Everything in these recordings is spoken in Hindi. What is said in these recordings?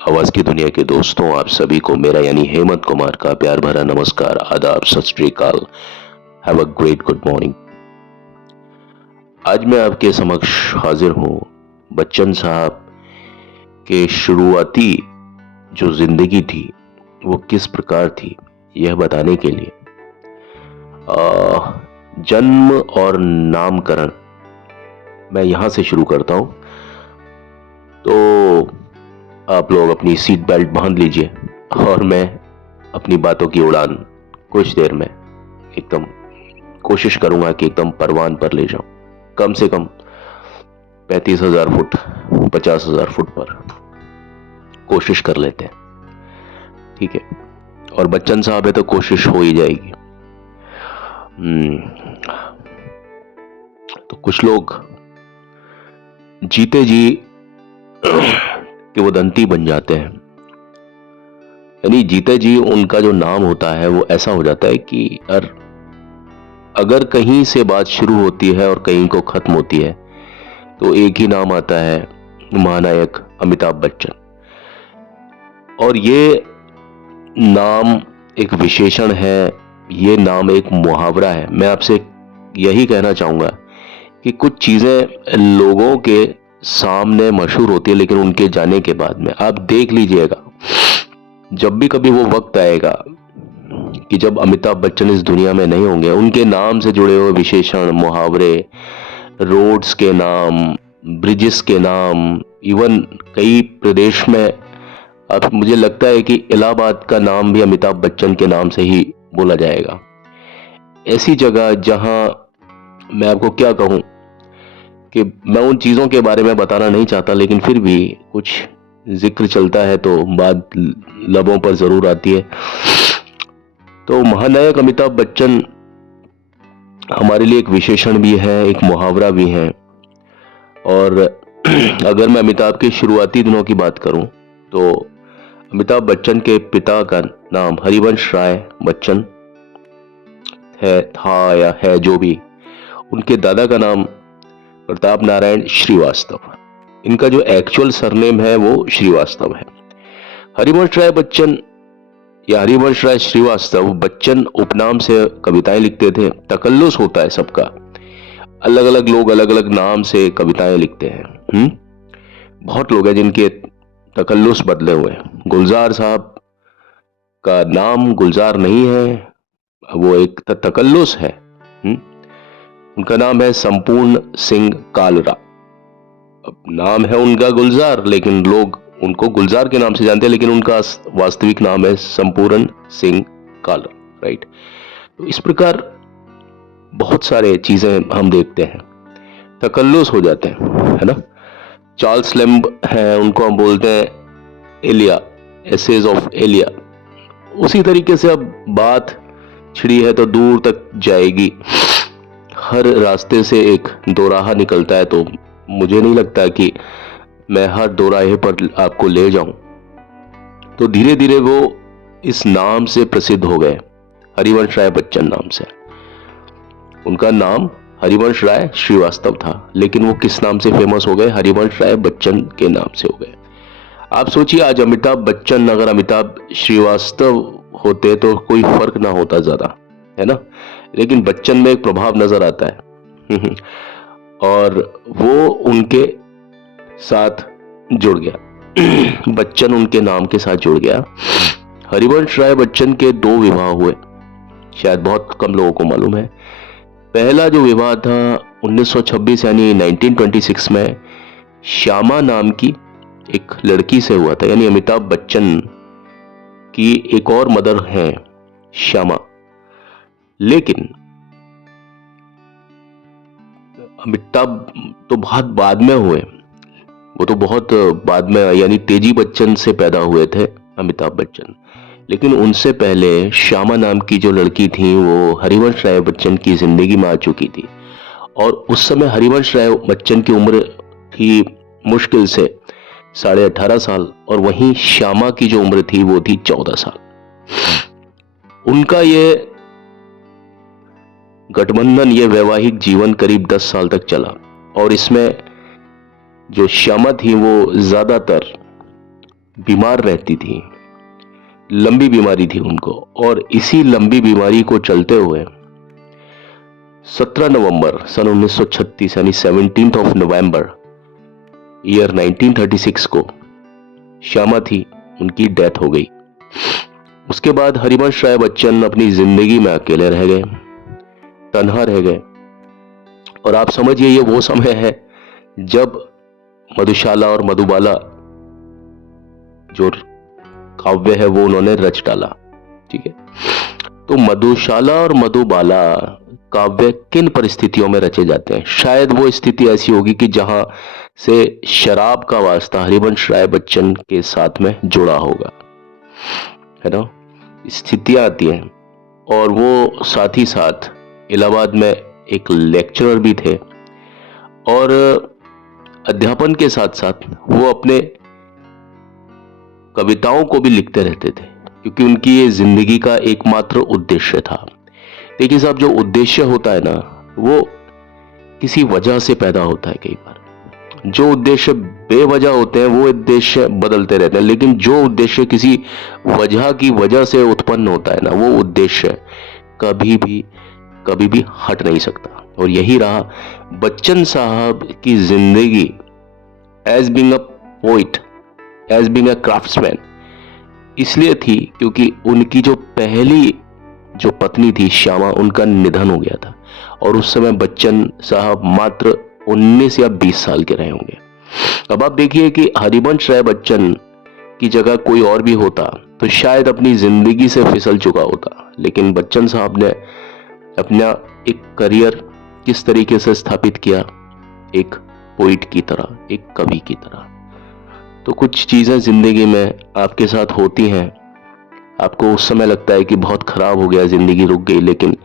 आवाज की दुनिया के दोस्तों, आप सभी को मेरा यानी हेमंत कुमार का प्यार भरा नमस्कार, आदाब, सत श्री अकाल। Have a great good morning. आज मैं आपके समक्ष हाजिर हूं बच्चन साहब के शुरुआती जो जिंदगी थी वो किस प्रकार थी यह बताने के लिए। जन्म और नामकरण मैं यहां से शुरू करता हूं, तो आप लोग अपनी सीट बेल्ट बांध लीजिए और मैं अपनी बातों की उड़ान कुछ देर में एकदम कोशिश करूंगा कि एकदम परवान पर ले जाऊं। कम से कम 35,000 फुट 50,000 फुट पर कोशिश कर लेते हैं, ठीक है। और बच्चन साहब है तो कोशिश हो ही जाएगी। तो कुछ लोग जीते जी कि वो दंती बन जाते हैं, यानी जीते जी उनका जो नाम होता है वो ऐसा हो जाता है कि अगर कहीं से बात शुरू होती है और कहीं को खत्म होती है तो एक ही नाम आता है, महानायक अमिताभ बच्चन। और ये नाम एक विशेषण है, ये नाम एक मुहावरा है। मैं आपसे यही कहना चाहूंगा कि कुछ चीजें लोगों के सामने मशहूर होती है लेकिन उनके जाने के बाद में आप देख लीजिएगा, जब भी कभी वो वक्त आएगा कि जब अमिताभ बच्चन इस दुनिया में नहीं होंगे, उनके नाम से जुड़े हुए विशेषण, मुहावरे, रोड्स के नाम, ब्रिजेस के नाम, इवन कई प्रदेश में अब मुझे लगता है कि इलाहाबाद का नाम भी अमिताभ बच्चन के नाम से ही बोला जाएगा। ऐसी जगह जहां मैं आपको क्या कहूं कि मैं उन चीजों के बारे में बताना नहीं चाहता, लेकिन फिर भी कुछ जिक्र चलता है तो बात लबों पर जरूर आती है। तो महानायक अमिताभ बच्चन हमारे लिए एक विशेषण भी है, एक मुहावरा भी है। और अगर मैं अमिताभ के शुरुआती दिनों की बात करूं तो अमिताभ बच्चन के पिता का नाम हरिवंश राय बच्चन था या है, जो भी। उनके दादा का नाम प्रताप नारायण श्रीवास्तव। इनका जो एक्चुअल सरनेम है वो श्रीवास्तव है। हरिवंश राय बच्चन या हरिवंश राय श्रीवास्तव बच्चन उपनाम से कविताएं लिखते थे। तकल्लुस होता है सबका, अलग अलग लोग अलग अलग नाम से कविताएं लिखते हैं। बहुत लोग हैं जिनके तकल्लुस बदले हुए हैं। गुलजार साहब का नाम गुलजार नहीं है, वो एक तकल्लुस है। उनका नाम है संपूर्ण सिंह कालरा। अब नाम है उनका गुलजार, लेकिन लोग उनको गुलजार के नाम से जानते हैं, लेकिन उनका वास्तविक नाम है संपूर्ण सिंह कालरा, राइट। तो इस प्रकार बहुत सारे चीजें हम देखते हैं, तकल्लुस हो जाते हैं, है ना। चार्ल्स लेम्ब हैं, उनको हम बोलते हैं एलिया, एसेज ऑफ एलिया। उसी तरीके से अब बात छिड़ी है तो दूर तक जाएगी। हर रास्ते से एक दोराहा निकलता है, तो मुझे नहीं लगता कि मैं हर दोराहे पर आपको ले जाऊं। तो धीरे धीरे वो इस नाम से प्रसिद्ध हो गए, हरिवंश राय बच्चन नाम से। उनका नाम हरिवंश राय श्रीवास्तव था, लेकिन वो किस नाम से फेमस हो गए? हरिवंश राय बच्चन के नाम से हो गए। आप सोचिए, आज अमिताभ बच्चन अगर अमिताभ श्रीवास्तव होते तो कोई फर्क ना होता ज्यादा, है ना। लेकिन बच्चन में एक प्रभाव नजर आता है और वो उनके साथ जुड़ गया। बच्चन उनके नाम के साथ जुड़ गया। हरिवंश राय बच्चन के 2 विवाह हुए, शायद बहुत कम लोगों को मालूम है। पहला जो विवाह था 1926 यानी 1926 में श्यामा नाम की एक लड़की से हुआ था, यानी अमिताभ बच्चन की एक और मदर है श्यामा। लेकिन अमिताभ तो बहुत बाद में हुए, वो तो बहुत बाद में, यानी तेजी बच्चन से पैदा हुए थे अमिताभ बच्चन। लेकिन उनसे पहले श्यामा नाम की जो लड़की थी वो हरिवंश राय बच्चन की जिंदगी में आ चुकी थी। और उस समय हरिवंश राय बच्चन की उम्र थी मुश्किल से 18.5 साल, और वहीं श्यामा की जो उम्र थी वो थी 14 साल। उनका ये गठबंधन, ये वैवाहिक जीवन करीब 10 साल तक चला और इसमें जो श्यामा थी वो ज्यादातर बीमार रहती थी, लंबी बीमारी थी उनको, और इसी लंबी बीमारी को चलते हुए 17 नवंबर सन 1936 यानी 17th ऑफ नवंबर ईयर 1936 को श्यामा थी, उनकी डेथ हो गई। उसके बाद हरिवंश राय बच्चन अपनी जिंदगी में अकेले रह गए, तन्हा रह गए। और आप समझिए ये वो समय है जब मधुशाला और मधुबाला जो काव्य है वो उन्होंने रच डाला। ठीक है, तो मधुशाला और मधुबाला काव्य किन परिस्थितियों में रचे जाते हैं? शायद वो स्थिति ऐसी होगी कि जहां से शराब का वास्ता हरिवंश राय बच्चन के साथ में जुड़ा होगा, है ना। स्थितियां आती हैं। और वो साथ ही साथ इलाहाबाद में एक लेक्चरर भी थे, और अध्यापन के साथ साथ वो अपने कविताओं को भी लिखते रहते थे, क्योंकि उनकी ये जिंदगी का एकमात्र उद्देश्य था। देखिए साहब, जो उद्देश्य होता है ना वो किसी वजह से पैदा होता है। कई बार जो उद्देश्य बेवजह होते हैं वो उद्देश्य बदलते रहते हैं, लेकिन जो उद्देश्य किसी वजह से उत्पन्न होता है ना, वो उद्देश्य कभी भी हट नहीं सकता। और यही रहा बच्चन साहब की जिंदगी as being a poet, as being a craftsman, इसलिए थी क्योंकि उनकी जो पहली जो पत्नी थी श्यामा, उनका निधन हो गया था, और उस समय बच्चन साहब मात्र 19 या 20 साल के रहे होंगे। अब आप देखिए कि हरिवंश राय बच्चन की जगह कोई और भी होता तो शायद अपनी जिंदगी से फिसल चुका होता, लेकिन बच्चन साहब ने अपना एक करियर किस तरीके से स्थापित किया, एक पोइट की तरह, एक कवि की तरह। तो कुछ चीजें जिंदगी में आपके साथ होती हैं, आपको उस समय लगता है कि बहुत खराब हो गया, जिंदगी रुक गई, लेकिन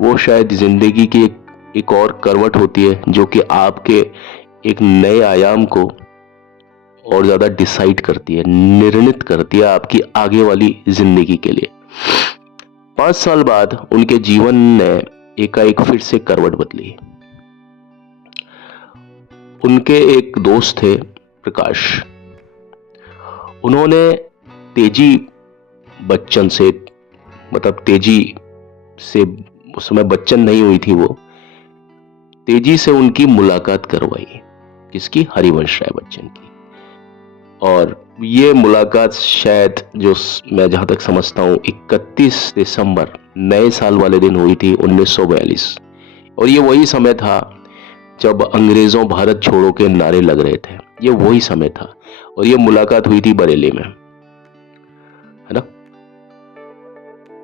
वो शायद जिंदगी की एक और करवट होती है जो कि आपके एक नए आयाम को और ज्यादा डिसाइड करती है, निर्णित करती है आपकी आगे वाली जिंदगी के लिए। 5 साल बाद उनके जीवन ने एकाएक फिर से करवट बदली। उनके एक दोस्त थे प्रकाश, उन्होंने तेजी बच्चन से, मतलब तेजी से उस समय बच्चन नहीं हुई थी, वो तेजी से उनकी मुलाकात करवाई। किसकी? हरिवंश राय बच्चन की। और ये मुलाकात शायद, जो मैं जहां तक समझता हूं, 31 दिसंबर नए साल वाले दिन हुई थी 1942। और ये वही समय था जब अंग्रेजों भारत छोड़ो के नारे लग रहे थे, ये वही समय था। और ये मुलाकात हुई थी बरेली में, है ना।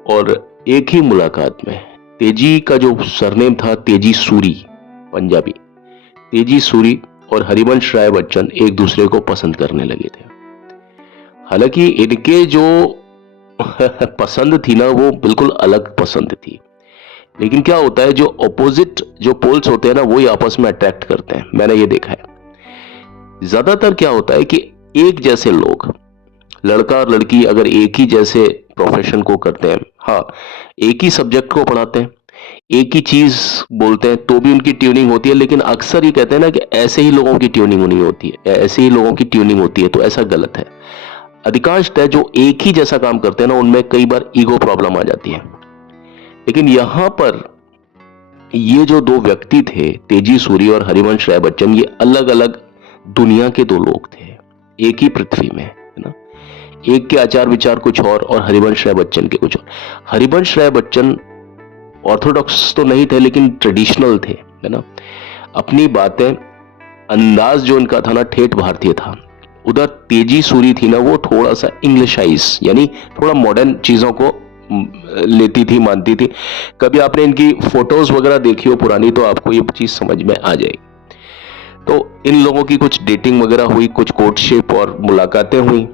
और एक ही मुलाकात में तेजी का जो सरनेम था तेजी सूरी, पंजाबी तेजी सूरी, और हरिवंश राय बच्चन एक दूसरे को पसंद करने लगे थे। हालांकि इनके जो पसंद थी ना वो बिल्कुल अलग पसंद थी, लेकिन क्या होता है, जो ऑपोजिट जो पोल्स होते हैं ना वही आपस में अट्रैक्ट करते हैं। मैंने ये देखा है ज्यादातर क्या होता है कि एक जैसे लोग, लड़का और लड़की अगर एक ही जैसे प्रोफेशन को करते हैं, हाँ एक ही सब्जेक्ट को पढ़ाते हैं, एक ही चीज बोलते हैं, तो भी उनकी ट्यूनिंग होती है। लेकिन अक्सर ये कहते हैं ना कि ऐसे ही लोगों की ट्यूनिंग नहीं होती है, ऐसे ही लोगों की ट्यूनिंग होती है, तो ऐसा गलत है। अधिकांशतः जो एक ही जैसा काम करते हैं ना उनमें कई बार ईगो प्रॉब्लम आ जाती है। लेकिन यहां पर ये जो दो व्यक्ति थे, तेजी सूरी और हरिवंश राय बच्चन, ये अलग अलग दुनिया के दो लोग थे एक ही पृथ्वी में, है ना। एक के आचार विचार कुछ और हरिवंश राय बच्चन के कुछ और। हरिवंश राय बच्चन ऑर्थोडॉक्स तो नहीं थे लेकिन ट्रेडिशनल थे, है ना। अपनी बातें, अंदाज जो उनका था ना ठेठ भारतीय था। उधर तेजी सूरी थी ना वो थोड़ा सा इंग्लिशाइज, यानी थोड़ा मॉडर्न चीजों को लेती थी, मानती थी। कभी आपने इनकी फोटोज वगैरह देखी हो पुरानी तो आपको ये चीज समझ में आ जाएगी। तो इन लोगों की कुछ डेटिंग वगैरह हुई, कुछ कोर्टशिप और मुलाकातें हुई,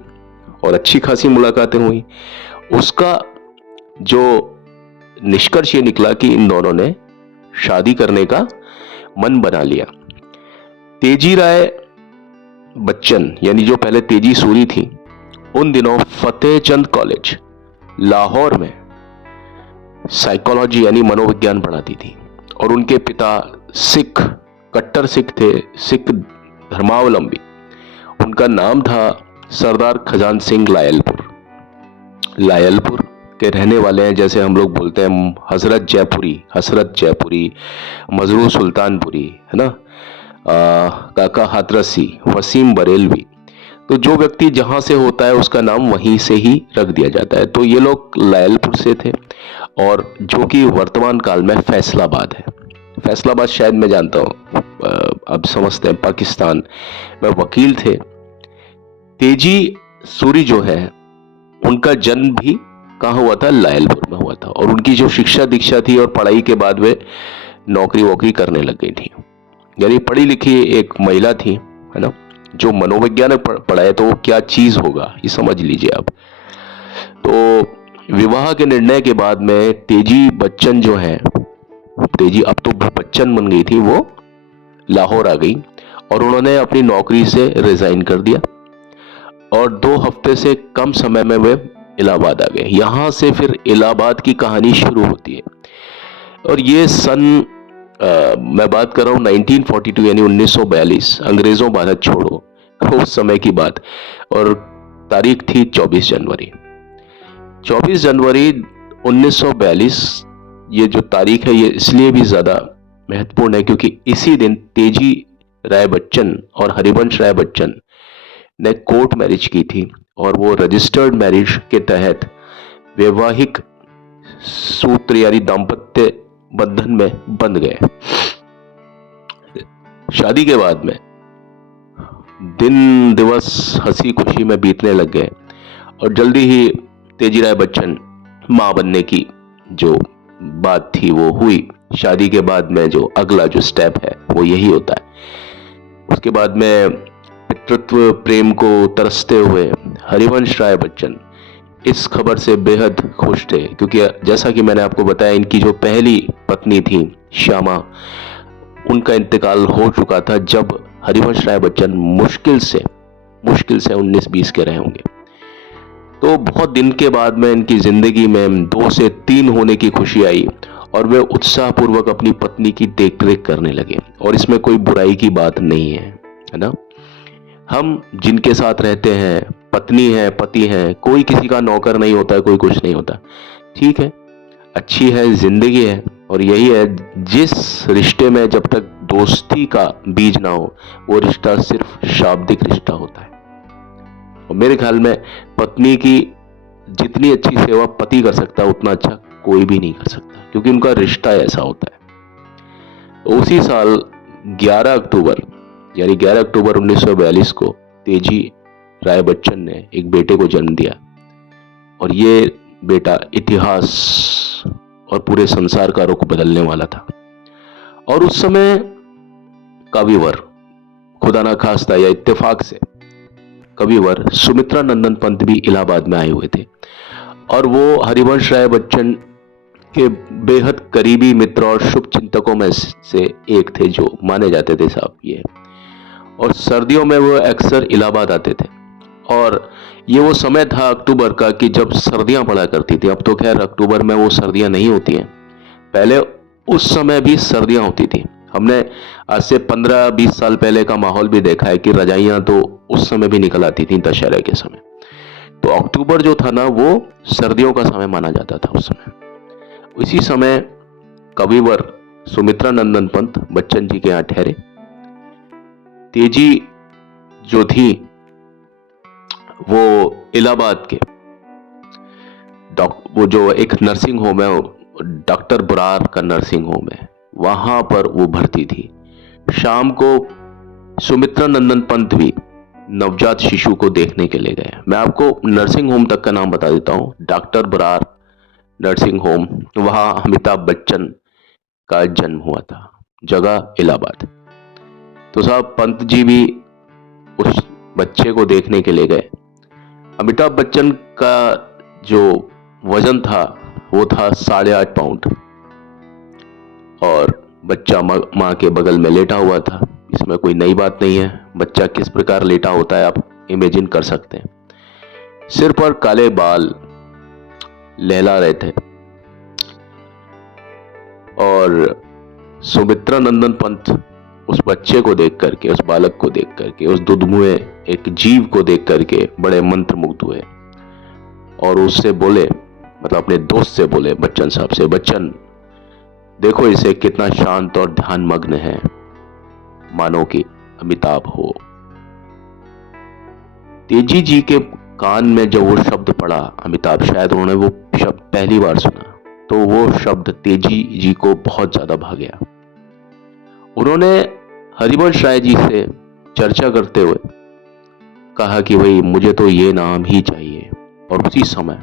और अच्छी खासी मुलाकातें हुई। उसका जो निष्कर्ष ये निकला कि इन दोनों ने शादी करने का मन बना लिया। तेजी राय बच्चन यानी जो पहले तेजी सूरी थी, उन दिनों फतेहचंद कॉलेज लाहौर में साइकोलॉजी यानी मनोविज्ञान पढ़ाती थी। और उनके पिता सिख, कट्टर सिख थे, सिख धर्मावलंबी। उनका नाम था सरदार खजान सिंह लायलपुर। लायलपुर के रहने वाले हैं, जैसे हम लोग बोलते हैं हसरत जयपुरी, मजरू सुल्तानपुरी, है ना, काका हाथरसी, वसीम बरेलवी। तो जो व्यक्ति जहां से होता है उसका नाम वहीं से ही रख दिया जाता है। तो ये लोग लायलपुर से थे, और जो कि वर्तमान काल में फैसलाबाद है। फैसलाबाद शायद मैं जानता हूँ, अब समझते हैं, पाकिस्तान में वकील थे। तेजी सूरी जो है, उनका जन्म भी कहाँ हुआ था? लायलपुर में हुआ था। और उनकी जो शिक्षा दीक्षा थी और पढ़ाई के बाद वे नौकरी वोकरी करने लग गई थी, यानी पढ़ी लिखी एक महिला थी, है ना। जो मनोविज्ञान पढ़ा है तो वो क्या चीज होगा ये समझ लीजिए आप। तो विवाह के निर्णय के बाद में तेजी बच्चन जो है, तेजी अब तो बच्चन बन गई थी, वो लाहौर आ गई और उन्होंने अपनी नौकरी से रिजाइन कर दिया और 2 हफ्ते से कम समय में वे इलाहाबाद आ गए। यहां से फिर इलाहाबाद की कहानी शुरू होती है। और ये मैं बात कर रहा हूं 1942 यानी 1942, अंग्रेजों भारत छोड़ो, उस समय की बात। और तारीख थी 24 जनवरी 1942। ये जो तारीख है ये इसलिए भी ज्यादा महत्वपूर्ण है क्योंकि इसी दिन तेजी राय बच्चन और हरिवंश राय बच्चन ने कोर्ट मैरिज की थी, और वो रजिस्टर्ड मैरिज के तहत वैवाहिक सूत्र यानी दाम्पत्य बंधन में बंध गए। शादी के बाद में दिन दिवस हंसी खुशी में बीतने लग गए और जल्दी ही तेजी राय बच्चन मां बनने की जो बात थी वो हुई। शादी के बाद में जो अगला जो स्टेप है वो यही होता है। उसके बाद में पितृत्व प्रेम को तरसते हुए हरिवंश राय बच्चन इस खबर से बेहद खुश थे, क्योंकि जैसा कि मैंने आपको बताया इनकी जो पहली पत्नी थी श्यामा, उनका इंतकाल हो चुका था जब हरिवंश राय बच्चन मुश्किल से 19-20 के रहे होंगे। तो बहुत दिन के बाद में इनकी जिंदगी में 2 से 3 होने की खुशी आई और वे उत्साहपूर्वक अपनी पत्नी की देखरेख करने लगे। और इसमें कोई बुराई की बात नहीं है ना। हम जिनके साथ रहते हैं, पत्नी है, पति है, कोई किसी का नौकर नहीं होता है, कोई कुछ नहीं होता, ठीक है, अच्छी है, जिंदगी है। और यही है, जिस रिश्ते में जब तक दोस्ती का बीज ना हो वो रिश्ता सिर्फ शाब्दिक रिश्ता होता है। और मेरे ख्याल में पत्नी की जितनी अच्छी सेवा पति कर सकता है उतना अच्छा कोई भी नहीं कर सकता, क्योंकि उनका रिश्ता ऐसा होता है। उसी साल 11 अक्टूबर यानी 11 अक्टूबर 1942 को तेजी राय बच्चन ने एक बेटे को जन्म दिया, और ये बेटा इतिहास और पूरे संसार का रुख बदलने वाला था। और उस समय कविवर, खुदा ना खास्ता या इत्तेफाक से कविवर सुमित्रा नंदन पंत भी इलाहाबाद में आए हुए थे, और वो हरिवंश राय बच्चन के बेहद करीबी मित्र और शुभ चिंतकों में से एक थे, जो माने जाते थे साहब ये। और सर्दियों में वो अक्सर इलाहाबाद आते थे, और ये वो समय था अक्टूबर का कि जब सर्दियां पड़ा करती थी। अब तो खैर अक्टूबर में वो सर्दियां नहीं होती हैं, पहले उस समय भी सर्दियां होती थी। हमने आज से 15-20 साल पहले का माहौल भी देखा है कि रजाइयां तो उस समय भी निकल आती थी दशहरे के समय। तो अक्टूबर जो था ना वो सर्दियों का समय माना जाता था उस समय। इसी समय कविवर सुमित्रा नंदन पंत बच्चन जी के यहाँ ठहरे। तेजी जो थी वो इलाहाबाद के वो जो एक नर्सिंग होम है, डॉक्टर बुरार का नर्सिंग होम है, वहां पर वो भर्ती थी। शाम को सुमित्रा नंदन पंत भी नवजात शिशु को देखने के लिए गए। मैं आपको नर्सिंग होम तक का नाम बता देता हूं, डॉक्टर बुरार नर्सिंग होम। वहां अमिताभ बच्चन का जन्म हुआ था, जगह इलाहाबाद। तो साहब पंत जी भी उस बच्चे को देखने के लिए गए। अमिताभ बच्चन का जो वजन था वो था 8.5 पाउंड, और बच्चा मां के बगल में लेटा हुआ था। इसमें कोई नई बात नहीं है, बच्चा किस प्रकार लेटा होता है आप इमेजिन कर सकते हैं। सिर पर काले बाल लहला रहे थे, और सुमित्रा नंदन पंत उस बच्चे को देख करके, उस बालक को देख करके, उस दुधमुए एक जीव को देख करके बड़े मंत्रमुग्ध हुए और उससे बोले, मतलब अपने दोस्त से बोले, बच्चन साहब से, बच्चन देखो इसे कितना शांत और ध्यानमग्न है, मानो कि अमिताभ हो। तेजी जी के कान में जब वो शब्द पड़ा अमिताभ, शायद उन्होंने वो शब्द पहली बार सुना, तो वो शब्द तेजी जी को बहुत ज्यादा भा गया। उन्होंने हरिवंश राय जी से चर्चा करते हुए कहा कि भाई मुझे तो ये नाम ही चाहिए, और उसी समय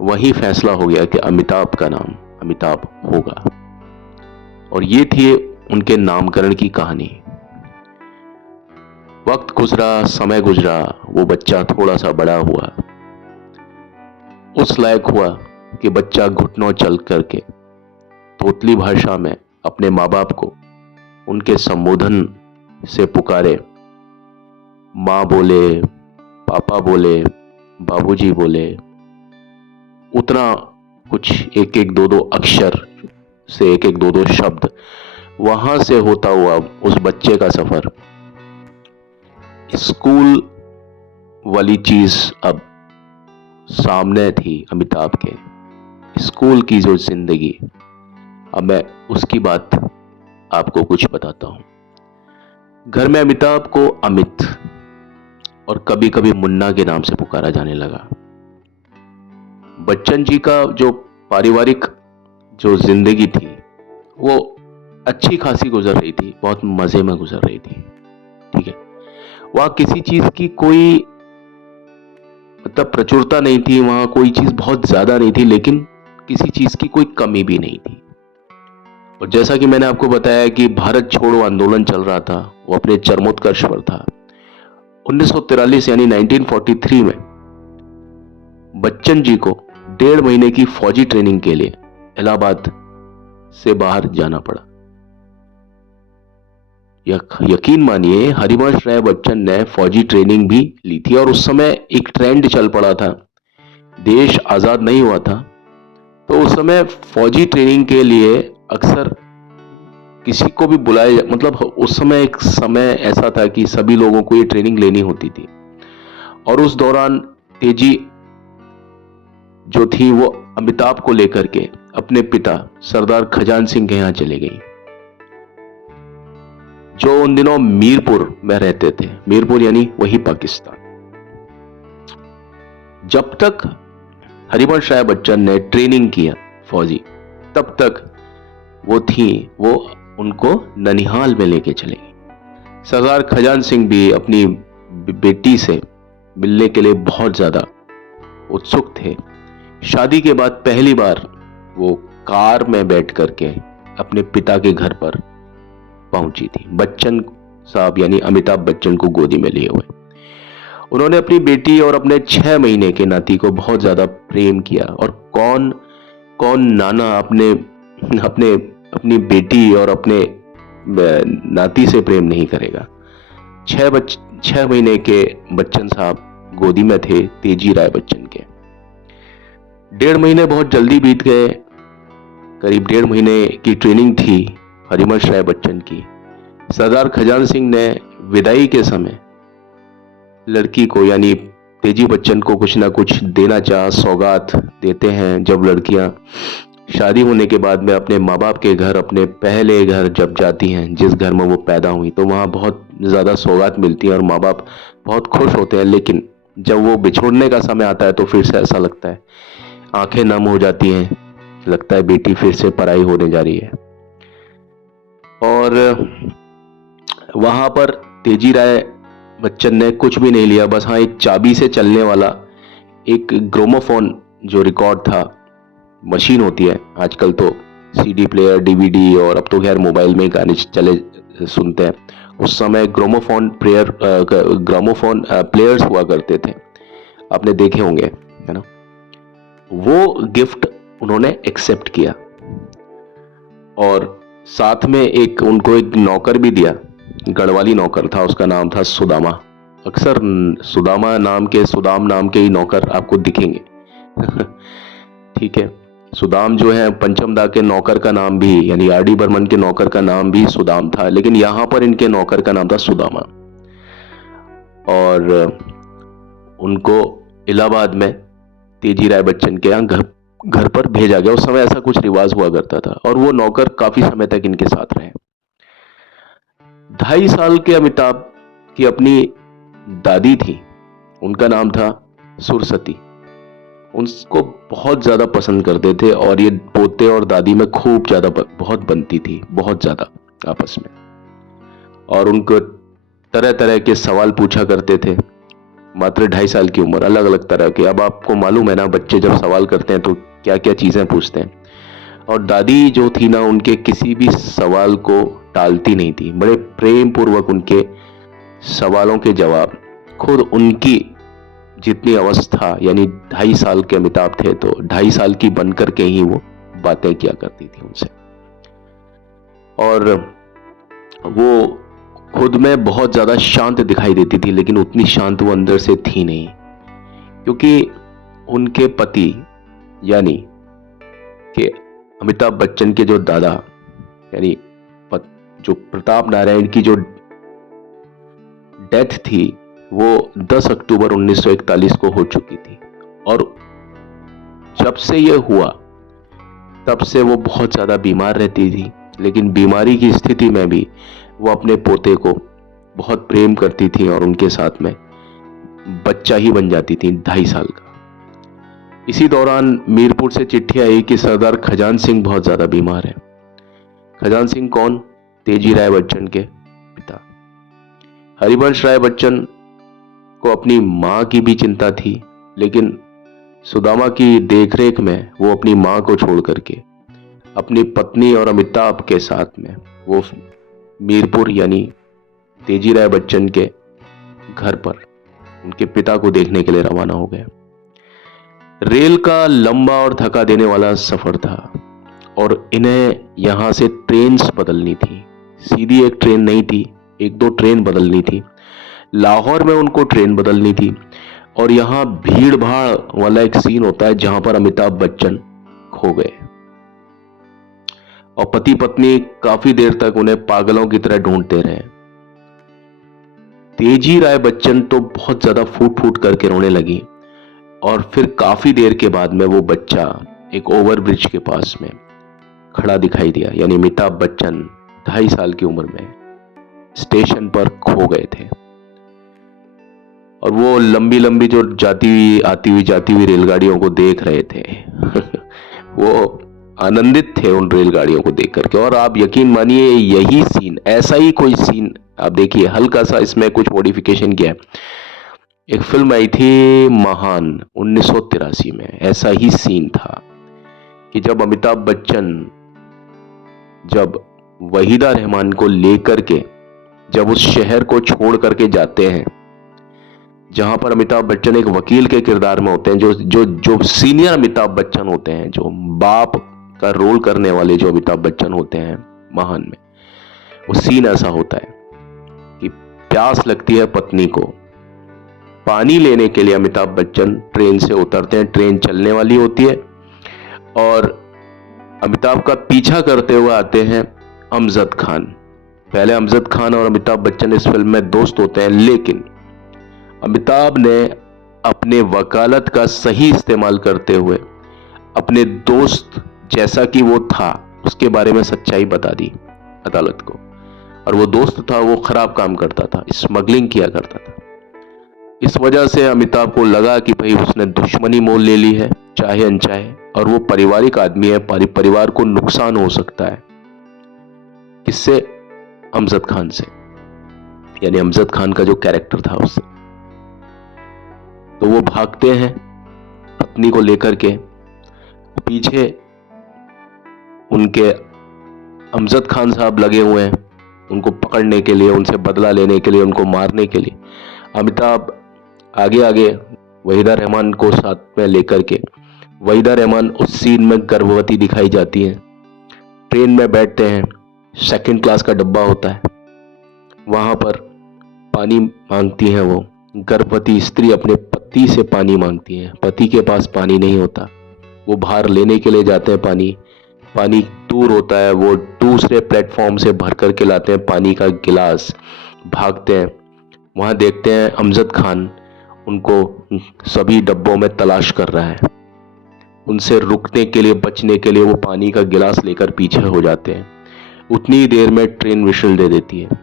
वही फैसला हो गया कि अमिताभ का नाम अमिताभ होगा। और ये थी उनके नामकरण की कहानी। वक्त गुजरा, समय गुजरा, वो बच्चा थोड़ा सा बड़ा हुआ, उस लायक हुआ कि बच्चा घुटनों चल करके तोतली भाषा में अपने माँ बाप को उनके संबोधन से पुकारे। माँ बोले, पापा बोले, बाबूजी बोले, उतना कुछ एक एक दो दो अक्षर से एक एक दो दो शब्द, वहां से होता हुआ उस बच्चे का सफर स्कूल वाली चीज अब सामने थी अमिताभ के। स्कूल की जो जिंदगी, अब मैं उसकी बात आपको कुछ बताता हूं। घर में अमिताभ को अमित और कभी कभी मुन्ना के नाम से पुकारा जाने लगा। बच्चन जी का जो पारिवारिक जो जिंदगी थी वो अच्छी खासी गुजर रही थी, बहुत मजे में गुजर रही थी। ठीक है, वहां किसी चीज की कोई मतलब प्रचुरता नहीं थी, वहां कोई चीज बहुत ज्यादा नहीं थी, लेकिन किसी चीज की कोई कमी भी नहीं थी। और जैसा कि मैंने आपको बताया कि भारत छोड़ो आंदोलन चल रहा था, वो अपने चरमोत्कर्ष पर था। 1943 यानी 1943 में बच्चन जी को 1.5 महीने की फौजी ट्रेनिंग के लिए इलाहाबाद से बाहर जाना पड़ा। यकीन मानिए हरिवंश राय बच्चन ने फौजी ट्रेनिंग भी ली थी, और उस समय एक ट्रेंड चल पड़ा था, देश आजाद नहीं हुआ था, तो उस समय फौजी ट्रेनिंग के लिए अक्सर किसी को भी बुलाया, मतलब उस समय एक समय ऐसा था कि सभी लोगों को ये ट्रेनिंग लेनी होती थी। और उस दौरान तेजी जो थी वो अमिताभ को लेकर के अपने पिता सरदार खजान सिंह के यहां चले गई, जो उन दिनों मीरपुर में रहते थे। मीरपुर यानी वही पाकिस्तान। जब तक हरिवंश राय बच्चन ने ट्रेनिंग किया फौजी, तब तक वो उनको ननिहाल में लेके चले गए। सरदार खजान सिंह भी अपनी बेटी से मिलने के लिए बहुत ज्यादा उत्सुक थे। शादी के बाद पहली बार वो कार में बैठ करके अपने पिता के घर पर पहुंची थी, बच्चन साहब यानी अमिताभ बच्चन को गोदी में लिए हुए। उन्होंने अपनी बेटी और अपने 6 महीने के नाती को बहुत ज्यादा प्रेम किया, और कौन कौन नाना अपनी बेटी और अपने नाती से प्रेम नहीं करेगा। 6 महीने के बच्चन साहब गोदी में थे तेजी राय बच्चन के। 1.5 महीने बहुत जल्दी बीत गए। करीब 1.5 महीने की ट्रेनिंग थी हरिवंश राय बच्चन की। सरदार खजान सिंह ने विदाई के समय लड़की को यानी तेजी बच्चन को कुछ ना कुछ देना चाहा, सौगात देते हैं। जब लड़कियां शादी होने के बाद में अपने माँ बाप के घर, अपने पहले घर जब जाती हैं, जिस घर में वो पैदा हुई, तो वहाँ बहुत ज़्यादा सौगात मिलती है और माँ बाप बहुत खुश होते हैं। लेकिन जब वो बिछोड़ने का समय आता है तो फिर से ऐसा लगता है, आंखें नम हो जाती हैं, लगता है बेटी फिर से पराई होने जा रही है। और वहाँ पर तेजी राय बच्चन ने कुछ भी नहीं लिया, बस हाँ एक चाबी से चलने वाला एक ग्रामोफोन जो रिकॉर्ड था, मशीन होती है आजकल तो सीडी प्लेयर, डीवीडी, और अब तो खैर मोबाइल में गाने चले सुनते हैं। उस समय ग्रामोफोन प्लेयर्स हुआ करते थे, आपने देखे होंगे, है ना। वो गिफ्ट उन्होंने एक्सेप्ट किया और साथ में उनको एक नौकर भी दिया, गढ़वाली नौकर था, उसका नाम था सुदामा। अक्सर सुदाम नाम के ही नौकर आपको दिखेंगे। ठीक है, सुदाम जो है पंचम दा के नौकर का नाम भी, यानी आर डी बर्मन के नौकर का नाम भी सुदाम था, लेकिन यहां पर इनके नौकर का नाम था सुदामा। और उनको इलाहाबाद में तेजी राय बच्चन के यहाँ घर पर भेजा गया। उस समय ऐसा कुछ रिवाज हुआ करता था और वो नौकर काफी समय तक इनके साथ रहे। 2.5 साल के अमिताभ की अपनी दादी थी, उनका नाम था सुरसती। उसको बहुत ज्यादा पसंद करते थे और ये पोते और दादी में खूब ज्यादा बहुत बनती थी, बहुत ज्यादा आपस में। और उनको तरह तरह के सवाल पूछा करते थे। मात्र 2.5 साल की उम्र, अलग अलग तरह के। अब आपको मालूम है ना, बच्चे जब सवाल करते हैं तो क्या क्या चीजें पूछते हैं। और दादी जो थी ना, उनके किसी भी सवाल को टालती नहीं थी, बड़े प्रेम पूर्वक उनके सवालों के जवाब, खुद उनकी जितनी अवस्था, यानी 2.5 साल के अमिताभ थे तो 2.5 साल की बनकर के ही वो बातें किया करती थी उनसे। और वो खुद में बहुत ज्यादा शांत दिखाई देती थी, लेकिन उतनी शांत वो अंदर से थी नहीं, क्योंकि उनके पति यानी कि अमिताभ बच्चन के जो दादा, यानी जो प्रताप नारायण की जो डेथ थी वो 10 अक्टूबर 1941 को हो चुकी थी। और जब से ये हुआ तब से वो बहुत ज्यादा बीमार रहती थी, लेकिन बीमारी की स्थिति में भी वो अपने पोते को बहुत प्रेम करती थी और उनके साथ में बच्चा ही बन जाती थी 2.5 साल का। इसी दौरान मीरपुर से चिट्ठी आई कि सरदार खजान सिंह बहुत ज्यादा बीमार है। खजान सिंह कौन? तेजी राय बच्चन के पिता। हरिवंश राय बच्चन को अपनी मां की भी चिंता थी, लेकिन सुदामा की देखरेख में वो अपनी मां को छोड़ करके अपनी पत्नी और अमिताभ के साथ में वो मीरपुर यानी तेजी राय बच्चन के घर पर उनके पिता को देखने के लिए रवाना हो गए। रेल का लंबा और थका देने वाला सफर था और इन्हें यहां से ट्रेन बदलनी थी। सीधी एक ट्रेन नहीं थी, 1-2 ट्रेन बदलनी थी। लाहौर में उनको ट्रेन बदलनी थी। और यहां भीड़ भाड़ वाला एक सीन होता है जहां पर अमिताभ बच्चन खो गए और पति पत्नी काफी देर तक उन्हें पागलों की तरह ढूंढते रहे। तेजी राय बच्चन तो बहुत ज्यादा फूट फूट करके रोने लगी और फिर काफी देर के बाद में वो बच्चा एक ओवरब्रिज के पास में खड़ा दिखाई दिया, यानी अमिताभ बच्चन 2.5 साल की उम्र में स्टेशन पर खो गए थे। और वो लंबी लंबी जो जाती हुई रेलगाड़ियों को देख रहे थे वो आनंदित थे उन रेलगाड़ियों को देख करके। और आप यकीन मानिए यही सीन, ऐसा ही कोई सीन आप देखिए, हल्का सा इसमें कुछ मॉडिफिकेशन किया है। एक फिल्म आई थी महान 1983 में, ऐसा ही सीन था कि जब अमिताभ बच्चन जब वहीदा रहमान को लेकर के जब उस शहर को छोड़ करके जाते हैं जहां पर अमिताभ बच्चन एक वकील के किरदार में होते हैं, जो सीनियर अमिताभ बच्चन होते हैं, जो बाप का रोल करने वाले जो अमिताभ बच्चन होते हैं महान में, वो सीन ऐसा होता है कि प्यास लगती है पत्नी को, पानी लेने के लिए अमिताभ बच्चन ट्रेन से उतरते हैं। ट्रेन चलने वाली होती है और अमिताभ का पीछा करते हुए आते हैं अमजद खान। पहले अमजद खान और अमिताभ बच्चन इस फिल्म में दोस्त होते हैं, लेकिन अमिताभ ने अपने वकालत का सही इस्तेमाल करते हुए अपने दोस्त जैसा कि वो था उसके बारे में सच्चाई बता दी अदालत को। और वो दोस्त था, वो खराब काम करता था, स्मगलिंग किया करता था। इस वजह से अमिताभ को लगा कि भाई उसने दुश्मनी मोल ले ली है, चाहे अनचाहे, और वो पारिवारिक आदमी है, परिवार को नुकसान हो सकता है। किससे? अमजद खान से, यानी अमजद खान का जो कैरेक्टर था उससे। तो वो भागते हैं पत्नी को लेकर के, पीछे उनके अमजद खान साहब लगे हुए हैं उनको पकड़ने के लिए, उनसे बदला लेने के लिए, उनको मारने के लिए। अमिताभ आगे आगे वहीदा रहमान को साथ में लेकर के, वहीदा रहमान उस सीन में गर्भवती दिखाई जाती है। ट्रेन में बैठते हैं, 2nd क्लास का डब्बा होता है, वहां पर पानी मांगती हैं वो गर्भवती स्त्री, अपने पति से पानी मांगती है। पति के पास पानी नहीं होता, वो बाहर लेने के लिए जाते हैं पानी, पानी दूर होता है, वो दूसरे प्लेटफॉर्म से भर करके लाते हैं पानी का गिलास, भागते हैं, वहां देखते हैं अमजद खान उनको सभी डब्बों में तलाश कर रहा है। उनसे रुकने के लिए, बचने के लिए वो पानी का गिलास लेकर पीछे हो जाते हैं। उतनी ही देर में ट्रेन विशल दे देती है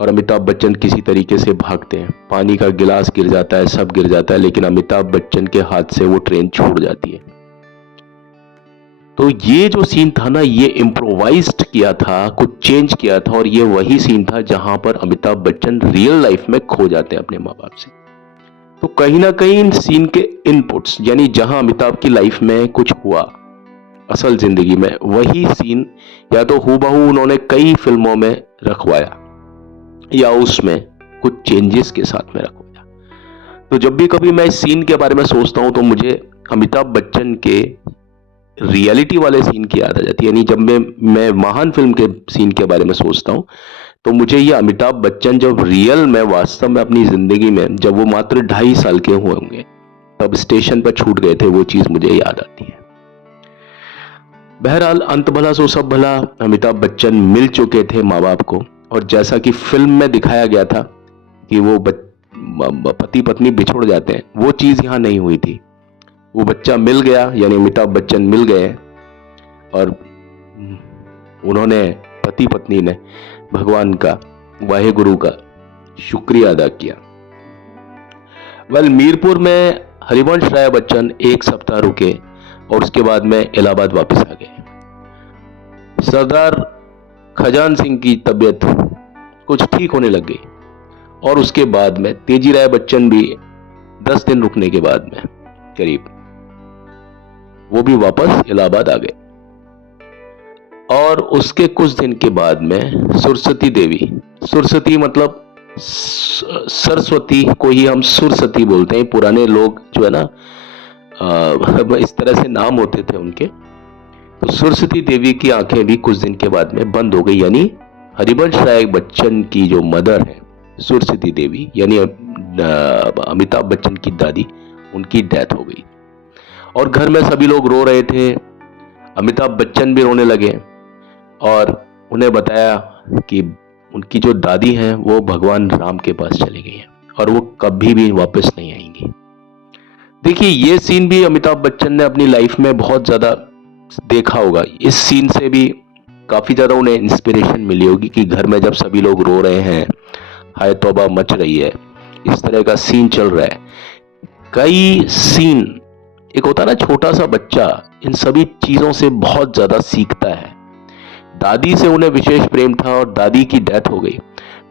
और अमिताभ बच्चन किसी तरीके से भागते हैं। पानी का गिलास गिर जाता है, सब गिर जाता है, लेकिन अमिताभ बच्चन के हाथ से वो ट्रेन छूट जाती है। तो ये जो सीन था ना, ये इम्प्रोवाइज्ड किया था, कुछ चेंज किया था, और ये वही सीन था जहां पर अमिताभ बच्चन रियल लाइफ में खो जाते हैं अपने माँ बाप से। तो कहीं ना कहीं इन सीन के इनपुट्स, यानी जहां अमिताभ की लाइफ में कुछ हुआ असल जिंदगी में, वही सीन या तो हूबहू उन्होंने कई फिल्मों में रखवाया या उसमें कुछ चेंजेस के साथ में रखवाया। तो जब भी कभी मैं इस सीन के बारे में सोचता हूं तो मुझे अमिताभ बच्चन के रियलिटी वाले सीन की याद आ जाती है। यानी जब मैं महान फिल्म के सीन के बारे में सोचता हूं तो मुझे ये अमिताभ बच्चन जब रियल में, वास्तव में अपनी जिंदगी में, जब वो मात्र 2.5 साल के हुए होंगे, तब स्टेशन पर छूट गए थे, वो चीज मुझे याद आती है। बहरहाल अंत भला सो सब भला, अमिताभ बच्चन मिल चुके थे माँ बाप को, और जैसा कि फिल्म में दिखाया गया था कि वो पति पत्नी बिछुड़ जाते हैं, वो चीज यहां नहीं हुई थी। वो बच्चा मिल गया, यानी अमिताभ बच्चन मिल गए और उन्होंने, पति पत्नी ने भगवान का, वाहेगुरु का शुक्रिया अदा किया। मीरपुर में हरिवंश राय बच्चन 1 सप्ताह रुके और उसके बाद में इलाहाबाद वापस आ गए। सरदार खजान सिंह की तबीयत कुछ ठीक होने लग गई और उसके बाद में तेजी राय बच्चन भी 10 दिन रुकने के बाद में करीब वो भी वापस इलाहाबाद आ गए। और उसके कुछ दिन के बाद में सुरसती देवी, सुरसती मतलब सरस्वती को ही हम सुरसती बोलते हैं, पुराने लोग जो है ना इस तरह से नाम होते थे उनके। तो सुरसती देवी की आंखें भी कुछ दिन के बाद में बंद हो गई, यानी हरिवंश राय बच्चन की जो मदर है सुरसती देवी, यानी अमिताभ बच्चन की दादी, उनकी डेथ हो गई। और घर में सभी लोग रो रहे थे, अमिताभ बच्चन भी रोने लगे और उन्हें बताया कि उनकी जो दादी हैं वो भगवान राम के पास चली गई हैं और वो कभी भी वापस नहीं आएंगी। देखिए, ये सीन भी अमिताभ बच्चन ने अपनी लाइफ में बहुत ज्यादा देखा होगा। इस सीन से भी काफी ज्यादा उन्हें इंस्पिरेशन मिली होगी कि घर में जब सभी लोग रो रहे हैं, हाय तौबा मच रही है, इस तरह का सीन चल रहा है। कई सीन, एक होता है ना छोटा सा बच्चा, इन सभी चीजों से बहुत ज्यादा सीखता है। दादी से उन्हें विशेष प्रेम था और दादी की डेथ हो गई,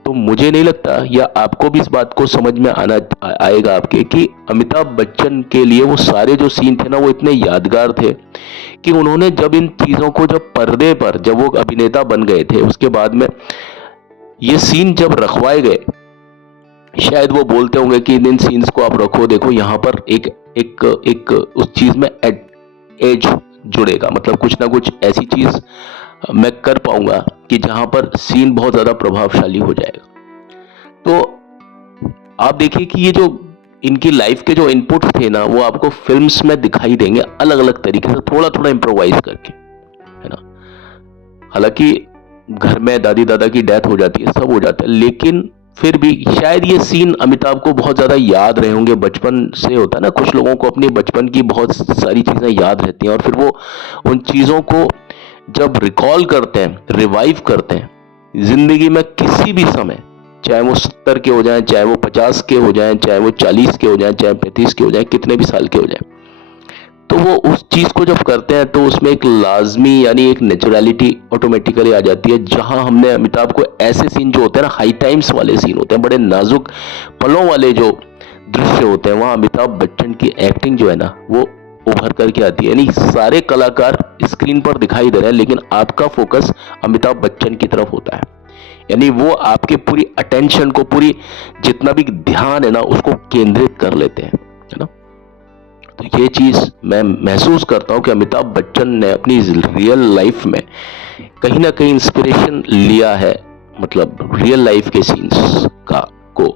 तो मुझे नहीं लगता, या आपको भी इस बात को समझ में आएगा आपके, कि अमिताभ बच्चन के लिए वो सारे जो सीन थे ना, वो इतने यादगार थे कि उन्होंने जब इन चीजों को, जब पर्दे पर, जब वो अभिनेता बन गए थे, उसके बाद में ये सीन जब रखवाए गए, शायद वो बोलते होंगे कि इन सीन्स को आप रखो, देखो यहाँ पर एक उस चीज में एज जुड़ेगा, मतलब कुछ ना कुछ ऐसी चीज मैं कर पाऊंगा कि जहां पर सीन बहुत ज्यादा प्रभावशाली हो जाएगा। तो आप देखिए कि ये जो इनकी लाइफ के जो इनपुट्स थे ना, वो आपको फिल्म्स में दिखाई देंगे अलग अलग तरीके से, थोड़ा थोड़ा इम्प्रोवाइज करके, है ना। हालांकि घर में दादी दादा की डेथ हो जाती है, सब हो जाता है, लेकिन फिर भी शायद ये सीन अमिताभ को बहुत ज्यादा याद रहे होंगे। बचपन से होता है ना, कुछ लोगों को अपने बचपन की बहुत सारी चीजें याद रहती हैं और फिर वो उन चीजों को जब रिकॉल करते हैं, रिवाइव करते हैं जिंदगी में किसी भी समय, चाहे वो 70 के हो जाएं, चाहे वो 50 के हो जाएं, चाहे वो 40 के हो जाएं, चाहे 35 के हो जाएं, कितने भी साल के हो जाएं, तो वो उस चीज को जब करते हैं तो उसमें एक लाजमी, यानी एक नेचुरलिटी ऑटोमेटिकली आ जाती है। जहां हमने अमिताभ को ऐसे सीन जो होते हैं ना, हाई टाइम्स वाले सीन होते हैं, बड़े नाजुक पलों वाले जो दृश्य होते हैं, वहां अमिताभ बच्चन की एक्टिंग जो है ना, वो उभर करके आती है। यानी सारे कलाकार स्क्रीन पर दिखाई दे रहे हैं, लेकिन आपका फोकस अमिताभ बच्चन की तरफ होता है, यानी वो आपके पूरी अटेंशन को, पूरी जितना भी ध्यान है ना, उसको केंद्रित कर लेते हैं, है ना। तो ये चीज मैं महसूस करता हूं कि अमिताभ बच्चन ने अपनी रियल लाइफ में कहीं ना कहीं इंस्पिरेशन लिया है, मतलब रियल लाइफ के सीन्स का को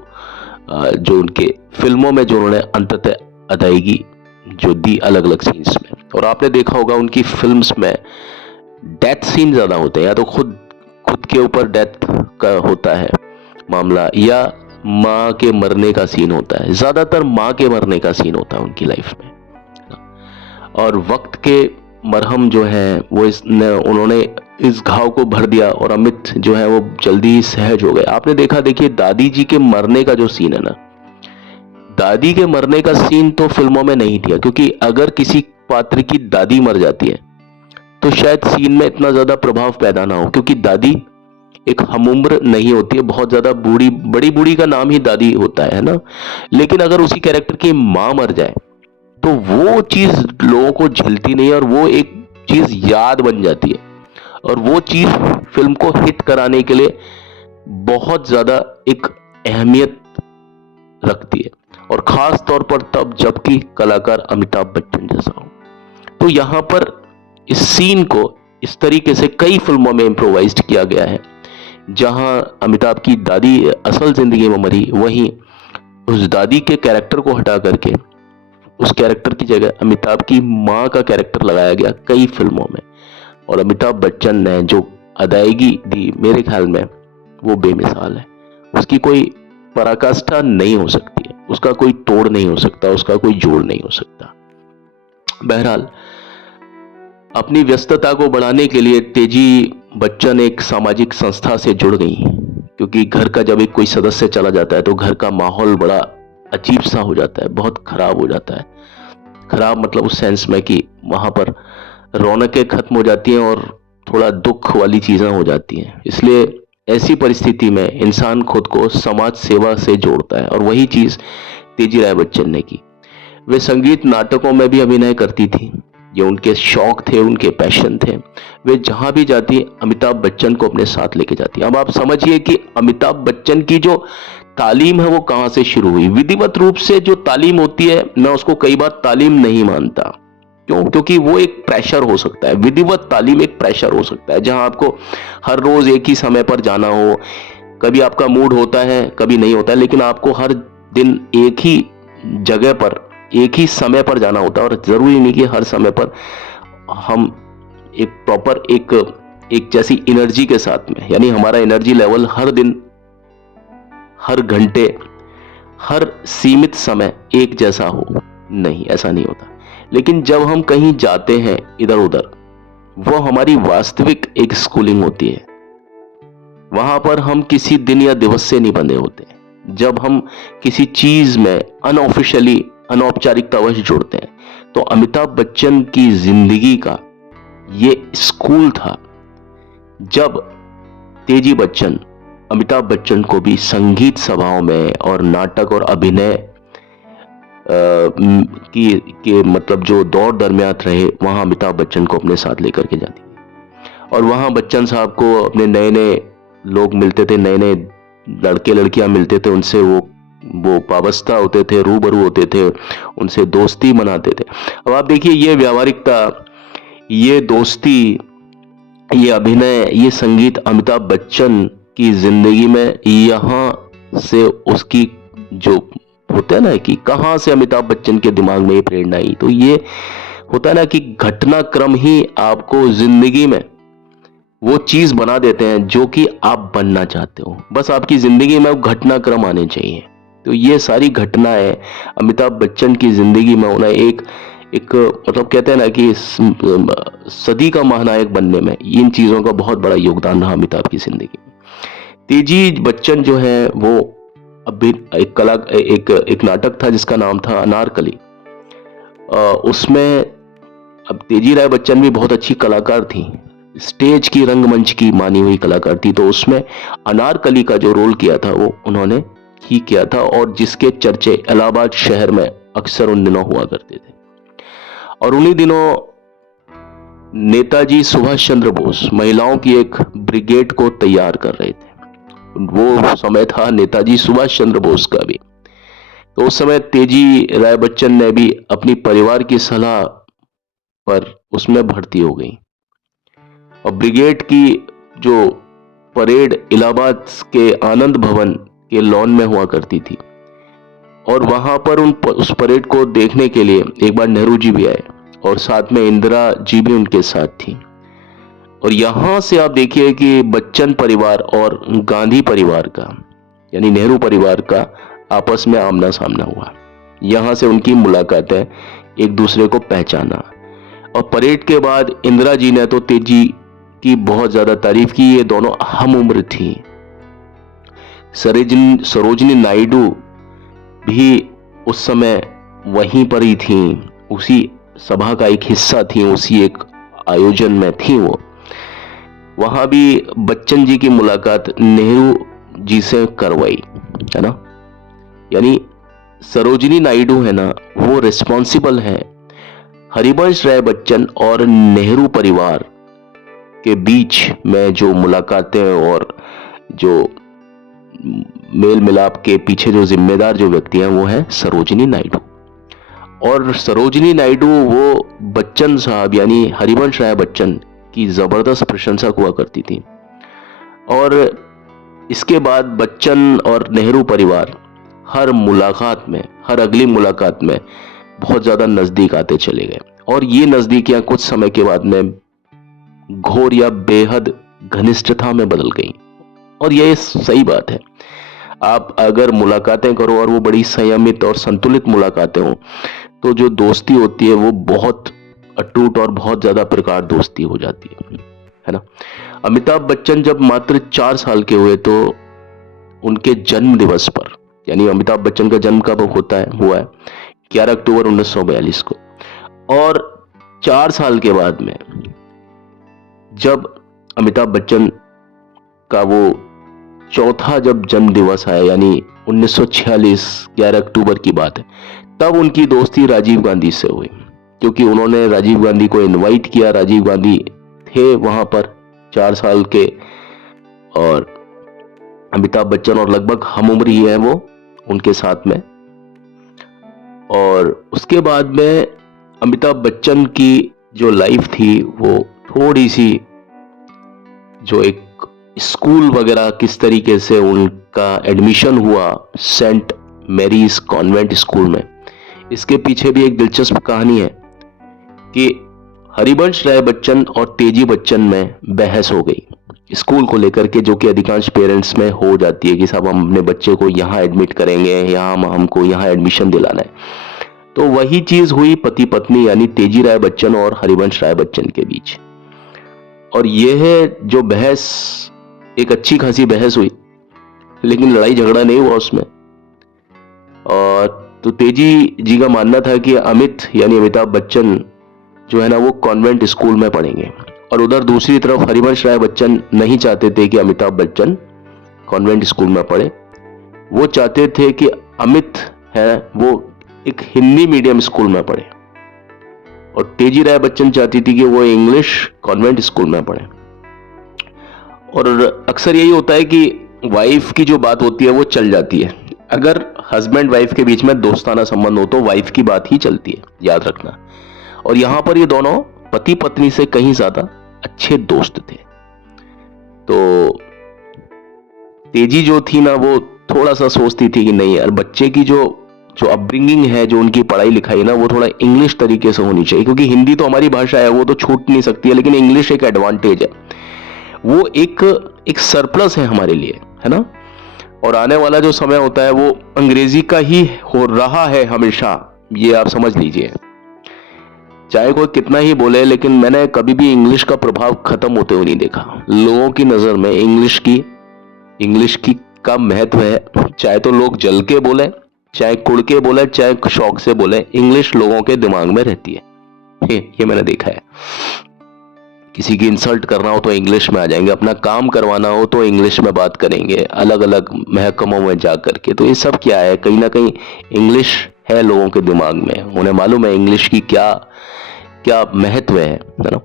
जो उनके फिल्मों में जो उन्होंने अंततः अदायगी जो दी अलग अलग सीन्स में। और आपने देखा होगा उनकी फिल्म्स में डेथ सीन ज्यादा होते हैं, या तो खुद खुद के ऊपर डेथ का होता है मामला, या माँ के मरने का सीन होता है। ज्यादातर माँ के मरने का सीन होता है उनकी लाइफ में। और वक्त के मरहम जो है वो उन्होंने इस घाव को भर दिया, और अमित जो है वो जल्दी ही सहज हो गए। आपने देखा, देखिए दादी जी के मरने का जो सीन है ना, दादी के मरने का सीन तो फिल्मों में नहीं दिया, क्योंकि अगर किसी पात्र की दादी मर जाती है तो शायद सीन में इतना ज्यादा प्रभाव पैदा ना हो, क्योंकि दादी एक हमउम्र नहीं होती है, बहुत ज्यादा बूढ़ी, बड़ी बूढ़ी का नाम ही दादी होता है ना। लेकिन अगर उसी कैरेक्टर की मां मर जाए तो वो चीज लोगों को झेलती नहीं है, और वो एक चीज याद बन जाती है, और वो चीज फिल्म को हिट कराने के लिए बहुत ज्यादा एक अहमियत रखती है, और खास तौर पर तब जबकि कलाकार अमिताभ बच्चन जैसा हो। तो यहां पर इस सीन को इस तरीके से कई फिल्मों में इम्प्रोवाइज्ड किया गया है, जहां अमिताभ की दादी असल जिंदगी में मरी, वहीं उस दादी के कैरेक्टर को हटा करके उस कैरेक्टर की जगह अमिताभ की मां का कैरेक्टर लगाया गया कई फिल्मों में। और अमिताभ बच्चन ने जो अदायगी दी, मेरे ख्याल में वो बेमिसाल है। उसकी कोई पराकाष्ठा नहीं हो सकती है, उसका कोई तोड़ नहीं हो सकता, उसका कोई जोड़ नहीं हो सकता। बहरहाल, अपनी व्यस्तता को बढ़ाने के लिए तेजी बच्चन एक सामाजिक संस्था से जुड़ गई, क्योंकि घर का जब एक कोई सदस्य चला जाता है तो घर का माहौल बड़ा अजीब सा हो जाता है, बहुत खराब हो जाता है। खराब मतलब उस सेंस में कि वहां पर रौनकें खत्म हो जाती हैं और थोड़ा दुख वाली चीजें हो जाती हैं। इसलिए ऐसी परिस्थिति में इंसान खुद को समाज सेवा से जोड़ता है, और वही चीज तेजी राय बच्चन ने की। वे संगीत नाटकों में भी अभिनय करती थी, ये उनके शौक थे, उनके पैशन थे। वे जहां भी जाती अमिताभ बच्चन को अपने साथ लेके जाती। अब आप समझिए कि अमिताभ बच्चन की जो तालीम है वो कहां से शुरू हुई। विधिवत रूप से जो तालीम होती है, मैं उसको कई बार तालीम नहीं मानता। क्यों? क्योंकि वो एक प्रेशर हो सकता है। विधिवत तालीम एक प्रेशर हो सकता है, जहां आपको हर रोज एक ही समय पर जाना हो। कभी आपका मूड होता है, कभी नहीं होता है, लेकिन आपको हर दिन एक ही जगह पर एक ही समय पर जाना होता है। और जरूरी नहीं कि हर समय पर हम एक प्रॉपर एक जैसी एनर्जी के साथ में, यानी हमारा एनर्जी लेवल हर दिन, हर घंटे, हर सीमित समय एक जैसा हो। नहीं, ऐसा नहीं होता। लेकिन जब हम कहीं जाते हैं इधर उधर, वो हमारी वास्तविक एक स्कूलिंग होती है। वहां पर हम किसी दिन या दिवस से नहीं बंधे होते। जब हम किसी चीज में अनऑफिशियली, अनौपचारिकतावश जुड़ते हैं, तो अमिताभ बच्चन की जिंदगी का ये स्कूल था, जब तेजी बच्चन अमिताभ बच्चन को भी संगीत सभाओं में और नाटक और अभिनय के मतलब जो दौर दरमियान रहे, वहां अमिताभ बच्चन को अपने साथ लेकर के जाती थी। और वहां बच्चन साहब को अपने नए नए लोग मिलते थे, नए नए लड़के लड़कियां मिलते थे, उनसे वो वाबस्ता होते थे, रूबरू होते थे, उनसे दोस्ती बनाते थे। अब आप देखिए, ये व्यावहारिकता, ये दोस्ती, ये अभिनय, ये संगीत अमिताभ बच्चन की जिंदगी में यहां से उसकी जो होता है ना कि कहां से अमिताभ बच्चन के दिमाग में ये प्रेरणा आई, तो ये होता है ना कि घटनाक्रम ही आपको जिंदगी में वो चीज बना देते हैं जो कि आप बनना चाहते हो। बस आपकी जिंदगी में घटनाक्रम आने चाहिए। तो ये सारी घटनाएं अमिताभ बच्चन की जिंदगी में उन्हें एक मतलब कहते हैं ना कि सदी का महानायक बनने में इन चीजों का बहुत बड़ा योगदान रहा अमिताभ की जिंदगी में। तेजी बच्चन जो है वो अभी एक नाटक था जिसका नाम था अनारकली। उसमें अब तेजी राय बच्चन भी बहुत अच्छी कलाकार थी, स्टेज की, रंगमंच की मानी हुई कलाकार थी। तो उसमें अनारकली का जो रोल किया था वो उन्होंने ही किया था, और जिसके चर्चे इलाहाबाद शहर में अक्सर उन दिनों हुआ करते थे। और उन्हीं दिनों नेताजी सुभाष चंद्र बोस महिलाओं की एक ब्रिगेड को तैयार कर रहे थे। वो समय था नेताजी सुभाष चंद्र बोस का भी। तो उस समय तेजी राय बच्चन ने भी अपनी परिवार की सलाह पर उसमें भर्ती हो गई, और ब्रिगेड की जो परेड इलाहाबाद के आनंद भवन के लॉन में हुआ करती थी। और वहां पर उस परेड को देखने के लिए एक बार नेहरू जी भी आए, और साथ में इंदिरा जी भी उनके साथ थी। और यहां से आप देखिए कि बच्चन परिवार और गांधी परिवार का यानी नेहरू परिवार का आपस में आमना सामना हुआ। यहां से उनकी मुलाकातें, एक दूसरे को पहचाना। और परेड के बाद इंदिरा जी ने तो तेजी की बहुत ज्यादा तारीफ की। ये दोनों हम उम्र थी। सरोजिनी नायडू भी उस समय वहीं पर ही थी, उसी सभा का एक हिस्सा थी, उसी एक आयोजन में थी वो। वहां भी बच्चन जी की मुलाकात नेहरू जी से करवाई, है ना। यानी सरोजिनी नायडू है ना, वो रिस्पॉन्सिबल है हरिवंश राय बच्चन और नेहरू परिवार के बीच में जो मुलाकातें और जो मेल मिलाप के पीछे जो जिम्मेदार जो व्यक्ति हैं वो है सरोजिनी नायडू। और सरोजिनी नायडू वो बच्चन साहब यानी हरिवंश राय बच्चन की जबरदस्त प्रशंसक हुआ करती थी। और इसके बाद बच्चन और नेहरू परिवार हर मुलाकात में, हर अगली मुलाकात में बहुत ज्यादा नजदीक आते चले गए। और ये नजदीकियां कुछ समय के बाद में घोर या बेहद घनिष्ठता में बदल गई। और यह सही बात है। आप अगर मुलाकातें करो और वो बड़ी संयमित और संतुलित मुलाकातें हो, तो जो दोस्ती होती है वो बहुत अटूट और बहुत ज्यादा प्रगाढ़ दोस्ती हो जाती है ना। अमिताभ बच्चन जब मात्र 4 साल के हुए तो उनके जन्म दिवस पर, यानी अमिताभ बच्चन का जन्म कब हुआ है 11 अक्टूबर 1942 को। और 4 साल के बाद में जब अमिताभ बच्चन का वो चौथा जब जन्म दिवस आया, यानी 1946 11 अक्टूबर की बात है, तब उनकी दोस्ती राजीव गांधी से हुई, क्योंकि उन्होंने राजीव गांधी को इनवाइट किया। राजीव गांधी थे वहां पर 4 साल के, और अमिताभ बच्चन और लगभग हम उम्र ही है वो उनके साथ में। और उसके बाद में अमिताभ बच्चन की जो लाइफ थी वो थोड़ी सी, जो एक स्कूल वगैरह किस तरीके से उनका एडमिशन हुआ सेंट मैरीज कॉन्वेंट स्कूल में, इसके पीछे भी एक दिलचस्प कहानी है कि हरिवंश राय बच्चन और तेजी बच्चन में बहस हो गई स्कूल को लेकर के, जो कि अधिकांश पेरेंट्स में हो जाती है कि साहब हम अपने बच्चे को यहाँ एडमिट करेंगे, यहाँ हमको यहाँ एडमिशन दिलाना है। तो वही चीज हुई पति पत्नी यानी तेजी राय बच्चन और हरिवंश राय बच्चन के बीच। और यह जो बहस एक अच्छी खासी बहस हुई, लेकिन लड़ाई झगड़ा नहीं हुआ उसमें। और तो तेजी जी का मानना था कि अमित यानी अमिताभ बच्चन जो है ना वो कॉन्वेंट स्कूल में पढ़ेंगे, और उधर दूसरी तरफ हरिवंश राय बच्चन नहीं चाहते थे कि अमिताभ बच्चन कॉन्वेंट स्कूल में पढ़े। वो चाहते थे कि अमित है वो एक हिंदी मीडियम स्कूल में पढ़े, और तेजी राय बच्चन चाहती थी कि वो इंग्लिश कॉन्वेंट स्कूल में पढ़े। और अक्सर यही होता है कि वाइफ की जो बात होती है वो चल जाती है। अगर हस्बैंड वाइफ के बीच में दोस्ताना संबंध हो तो वाइफ की बात ही चलती है, याद रखना। और यहां पर ये दोनों पति पत्नी से कहीं ज्यादा अच्छे दोस्त थे। तो तेजी जो थी ना वो थोड़ा सा सोचती थी कि नहीं यार, बच्चे की जो अपब्रिंगिंग है, जो उनकी पढ़ाई लिखाई है ना, वो थोड़ा इंग्लिश तरीके से होनी चाहिए, क्योंकि हिंदी तो हमारी भाषा है वो तो छूट नहीं सकती है, लेकिन इंग्लिश एक एडवांटेज है, वो एक सरप्लस है हमारे लिए, है ना। और आने वाला जो समय होता है वो अंग्रेजी का ही हो रहा है हमेशा, ये आप समझ लीजिए। चाहे कोई कितना ही बोले, लेकिन मैंने कभी भी इंग्लिश का प्रभाव खत्म होते हुए नहीं देखा। लोगों की नजर में इंग्लिश की का महत्व है, चाहे तो लोग जल के बोले, चाहे कुड़ के बोले, चाहे शौक से बोले, इंग्लिश लोगों के दिमाग में रहती है। ये मैंने देखा है। किसी की इंसल्ट करना हो तो इंग्लिश में आ जाएंगे, अपना काम करवाना हो तो इंग्लिश में बात करेंगे, अलग अलग महकमों में जा करके। तो ये सब क्या है, कहीं ना कहीं इंग्लिश है लोगों के दिमाग में, उन्हें मालूम है इंग्लिश की क्या क्या महत्व है ना।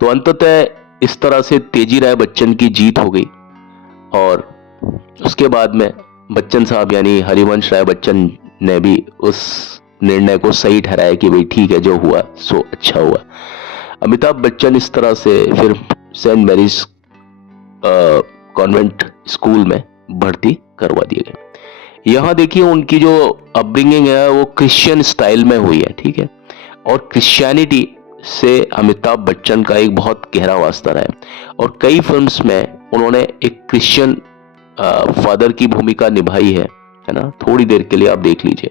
तो अंततः इस तरह से तेजी राय बच्चन की जीत हो गई, और उसके बाद में बच्चन साहब यानी हरिवंश राय बच्चन ने भी उस निर्णय को सही ठहराया कि भाई ठीक है, जो हुआ सो अच्छा हुआ। अमिताभ बच्चन इस तरह से फिर सेंट मैरीज कॉन्वेंट स्कूल में भर्ती करवा दिए गए। यहाँ देखिए उनकी जो अपब्रिंगिंग है वो क्रिश्चियन स्टाइल में हुई है, ठीक है। और क्रिश्चियनिटी से अमिताभ बच्चन का एक बहुत गहरा वास्ता रहा है और कई फिल्म्स में उन्होंने एक क्रिश्चियन फादर की भूमिका निभाई है ना। थोड़ी देर के लिए आप देख लीजिए,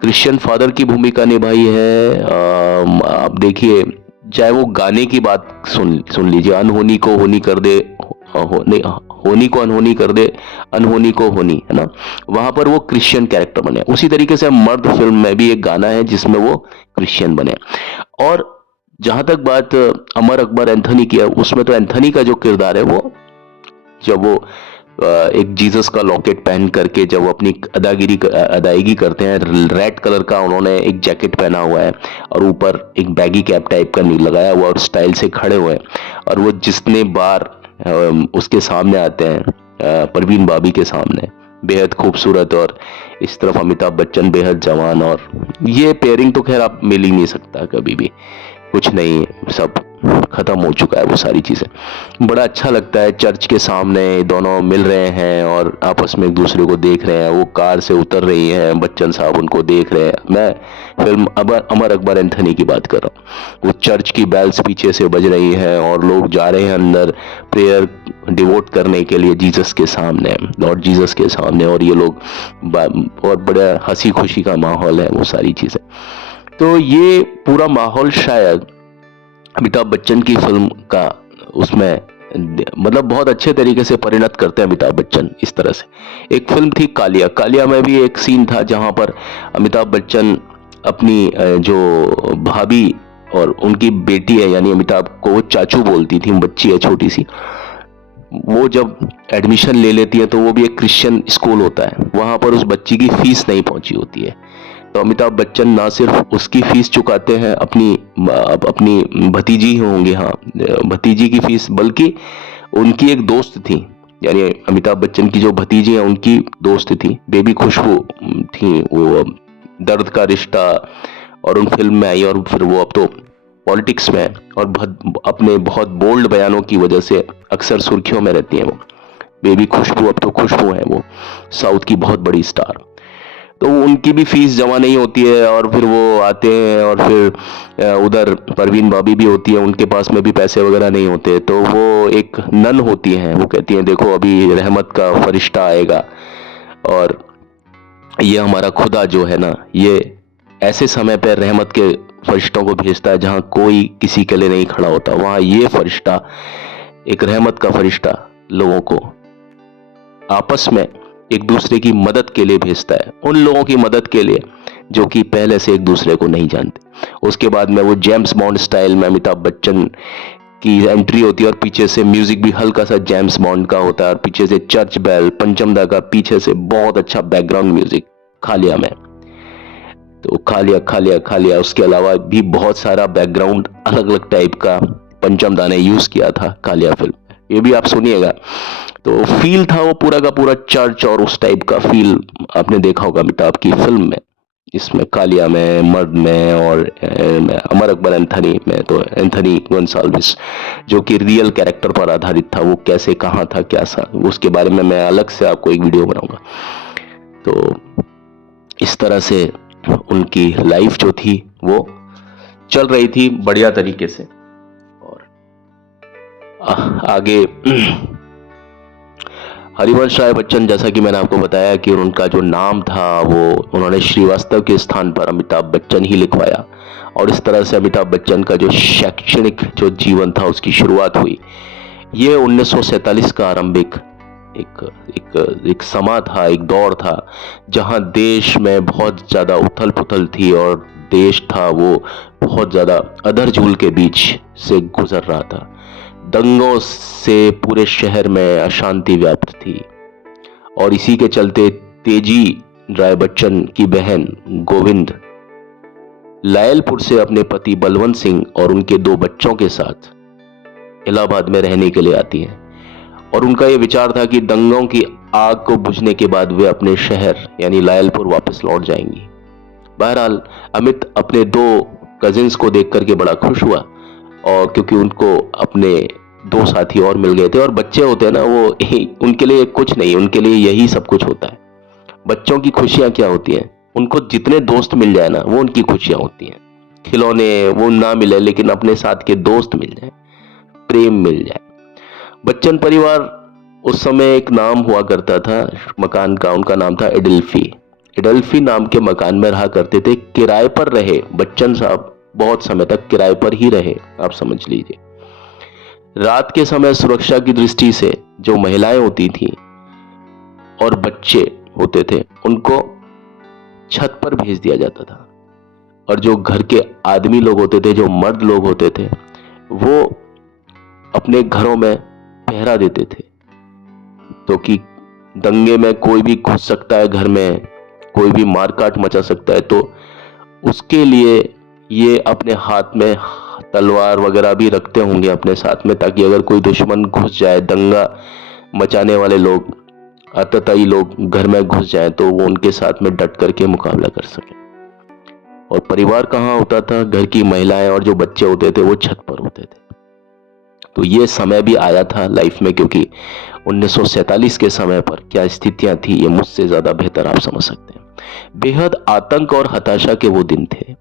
क्रिश्चियन फादर की भूमिका निभाई है। आप देखिए, चाहे वो गाने की बात सुन लीजिए, अनहोनी को होनी कर दे, नहीं, होनी को अनहोनी कर दे, अनहोनी को होनी, है ना। वहां पर वो क्रिश्चियन कैरेक्टर बने। उसी तरीके से मर्द फिल्म में भी एक गाना है जिसमें वो क्रिश्चियन बने। और जहां तक बात अमर अकबर एंथनी की है, उसमें तो एंथनी का जो किरदार है वो, जब वो एक जीसस का लॉकेट पहन करके जब वो अपनी अदायगी करते हैं, रेड कलर का उन्होंने एक जैकेट पहना हुआ है और ऊपर एक बैगी कैप टाइप का लगाया हुआ और स्टाइल से खड़े हुए हैं, और वो जितने बार उसके सामने आते हैं, परवीन बाबी के सामने, बेहद खूबसूरत, और इस तरफ अमिताभ बच्चन बेहद जवान, और ये पेयरिंग तो खैर आप मिल ही नहीं सकता कभी भी, कुछ नहीं, सब खत्म हो चुका है वो सारी चीजें। बड़ा अच्छा लगता है, चर्च के सामने दोनों मिल रहे हैं और आपस में एक दूसरे को देख रहे हैं, वो कार से उतर रही हैं, बच्चन साहब उनको देख रहे हैं। मैं फिल्म अमर अकबर एंथनी की बात कर रहा हूँ। वो चर्च की बेल्स पीछे से बज रही हैं और लोग जा रहे हैं अंदर प्रेयर डिवोट करने के लिए जीसस के सामने, लॉर्ड जीसस के सामने, और ये लोग बहुत बड़ा हंसी खुशी का माहौल है, वो सारी चीजें। तो ये पूरा माहौल शायद अमिताभ बच्चन की फिल्म का उसमें मतलब बहुत अच्छे तरीके से परिणत करते हैं अमिताभ बच्चन। इस तरह से एक फिल्म थी कालिया, कालिया में भी एक सीन था जहां पर अमिताभ बच्चन अपनी जो भाभी और उनकी बेटी है, यानी अमिताभ को वो चाचू बोलती थी, बच्ची है छोटी सी, वो जब एडमिशन ले लेती है तो वो भी एक क्रिश्चियन स्कूल होता है, वहां पर उस बच्ची की फीस नहीं पहुंची होती है, तो अमिताभ बच्चन ना सिर्फ उसकी फीस चुकाते हैं, अपनी भतीजी होंगे, हाँ भतीजी की फीस, बल्कि उनकी एक दोस्त थी, यानी अमिताभ बच्चन की जो भतीजी है उनकी दोस्त थी, बेबी खुशबू थी, वो दर्द का रिश्ता और उन फिल्म में आई, और फिर वो अब तो पॉलिटिक्स में और अपने बहुत बोल्ड बयानों की वजह से अक्सर सुर्खियों में रहती हैं वो बेबी खुशबू। अब तो खुशबू है वो साउथ की बहुत बड़ी स्टार, तो उनकी भी फीस जमा नहीं होती है, और फिर वो आते हैं, और फिर उधर परवीन बाबी भी होती है, उनके पास में भी पैसे वगैरह नहीं होते, तो वो एक नन होती हैं, वो कहती हैं देखो अभी रहमत का फरिश्ता आएगा, और ये हमारा खुदा जो है ना, ये ऐसे समय पर रहमत के फरिश्तों को भेजता है जहां कोई किसी के लिए नहीं खड़ा होता, वहां ये फरिश्ता, एक रहमत का फरिश्ता, लोगों को आपस में एक दूसरे की मदद के लिए भेजता है, उन लोगों की मदद के लिए जो कि पहले से एक दूसरे को नहीं जानते। उसके बाद में वो जेम्स बॉन्ड स्टाइल में अमिताभ बच्चन की एंट्री होती है, और पीछे से म्यूजिक भी हल्का सा जेम्स बॉन्ड का होता है, और पीछे से चर्च बेल, पंचमदा का पीछे से बहुत अच्छा बैकग्राउंड म्यूजिक कालिया में। तो कालिया कालिया कालिया, उसके अलावा भी बहुत सारा बैकग्राउंड अलग अलग टाइप का पंचमदा ने यूज किया था कालिया फिल्म, ये भी आप सुनिएगा। तो फील था वो पूरा का पूरा चर्च और उस टाइप का फील आपने देखा होगा अमिताभ की फिल्म में, इसमें कालिया में, मर्द में, और अमर अकबर एंथनी में तो एंथनी गोन्साल्विस जो कि रियल कैरेक्टर पर आधारित था, वो कैसे कहाँ था क्या सा, उसके बारे में मैं अलग से आपको एक वीडियो बनाऊंगा। तो इस तरह से उनकी लाइफ जो थी वो चल रही थी बढ़िया तरीके से, और आगे हरिवंश राय बच्चन, जैसा कि मैंने आपको बताया कि उनका जो नाम था वो उन्होंने श्रीवास्तव के स्थान पर अमिताभ बच्चन ही लिखवाया, और इस तरह से अमिताभ बच्चन का जो शैक्षणिक जो जीवन था उसकी शुरुआत हुई। ये 1947 का आरंभिक एक समा था, एक दौर था जहां देश में बहुत ज्यादा उथल पुथल थी, और देश था वो बहुत ज्यादा अधर झूल के बीच से गुजर रहा था। दंगों से पूरे शहर में अशांति व्याप्त थी, और इसी के चलते तेजी राय बच्चन की बहन गोविंद लायलपुर से अपने पति बलवंत सिंह और उनके 2 बच्चों के साथ इलाहाबाद में रहने के लिए आती हैं, और उनका यह विचार था कि दंगों की आग को बुझने के बाद वे अपने शहर यानी लायलपुर वापस लौट जाएंगी। बहरहाल अमित अपने 2 कजिन्स को देख करके बड़ा खुश हुआ, और क्योंकि उनको अपने 2 साथी और मिल गए थे, और बच्चे होते हैं ना वो उनके लिए कुछ नहीं, उनके लिए यही सब कुछ होता है। बच्चों की खुशियां क्या होती हैं, उनको जितने दोस्त मिल जाए ना वो उनकी खुशियां होती हैं। खिलौने वो ना मिले, लेकिन अपने साथ के दोस्त मिल जाए, प्रेम मिल जाए। बच्चन परिवार उस समय एक नाम हुआ करता था मकान का, उनका नाम था एडल्फी। एडल्फी नाम के मकान में रहा करते थे। किराए पर रहे बच्चन साहब, बहुत समय तक किराए पर ही रहे, आप समझ लीजिए। रात के समय सुरक्षा की दृष्टि से जो महिलाएं होती थी और बच्चे होते थे उनको छत पर भेज दिया जाता था, और जो घर के आदमी लोग होते थे, जो मर्द लोग होते थे, वो अपने घरों में पहरा देते थे। तो कि दंगे में कोई भी घुस सकता है घर में, कोई भी मारकाट मचा सकता है, तो उसके लिए ये अपने हाथ में तलवार वगैरह भी रखते होंगे अपने साथ में, ताकि अगर कोई दुश्मन घुस जाए, दंगा मचाने वाले लोग, आतताई लोग घर में घुस जाए, तो वो उनके साथ में डट करके मुकाबला कर सके। और परिवार कहाँ होता था? घर की महिलाएं और जो बच्चे होते थे वो छत पर होते थे। तो ये समय भी आया था लाइफ में, क्योंकि 1947 के समय पर क्या स्थितियां थी ये मुझसे ज्यादा बेहतर आप समझ सकते हैं। बेहद आतंक और हताशा के वो दिन थे,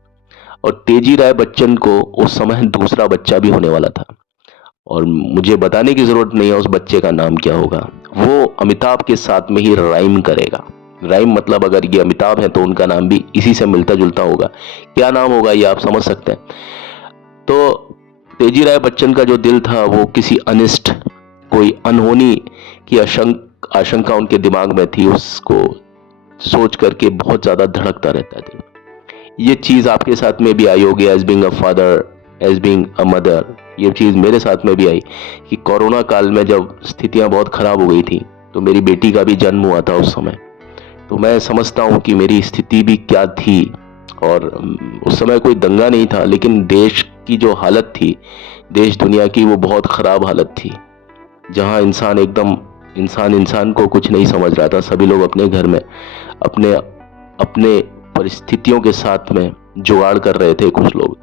और तेजी राय बच्चन को उस समय दूसरा बच्चा भी होने वाला था, और मुझे बताने की जरूरत नहीं है उस बच्चे का नाम क्या होगा। वो अमिताभ के साथ में ही राइम करेगा। राइम मतलब अगर ये अमिताभ है तो उनका नाम भी इसी से मिलता जुलता होगा। क्या नाम होगा ये आप समझ सकते हैं। तो तेजी राय बच्चन का जो दिल था वो किसी अनिष्ट, कोई अनहोनी की आशंका उनके दिमाग में थी, उसको सोच करके बहुत ज्यादा धड़कता रहता था। ये चीज आपके साथ में भी आई होगी, as being a father, as being a mother. ये चीज मेरे साथ में भी आई कि कोरोना काल में जब स्थितियां बहुत खराब हो गई थी, तो मेरी बेटी का भी जन्म हुआ था उस समय। तो मैं समझता हूं कि मेरी स्थिति भी क्या थी। और उस समय कोई दंगा नहीं था, लेकिन देश की जो हालत थी, देश दुनिया की, वो बहुत खराब हालत थी, जहां इंसान एकदम इंसान को कुछ नहीं समझ रहा था। सभी लोग अपने घर में अपने अपने परिस्थितियों के साथ में जुगाड़ कर रहे थे। कुछ लोग,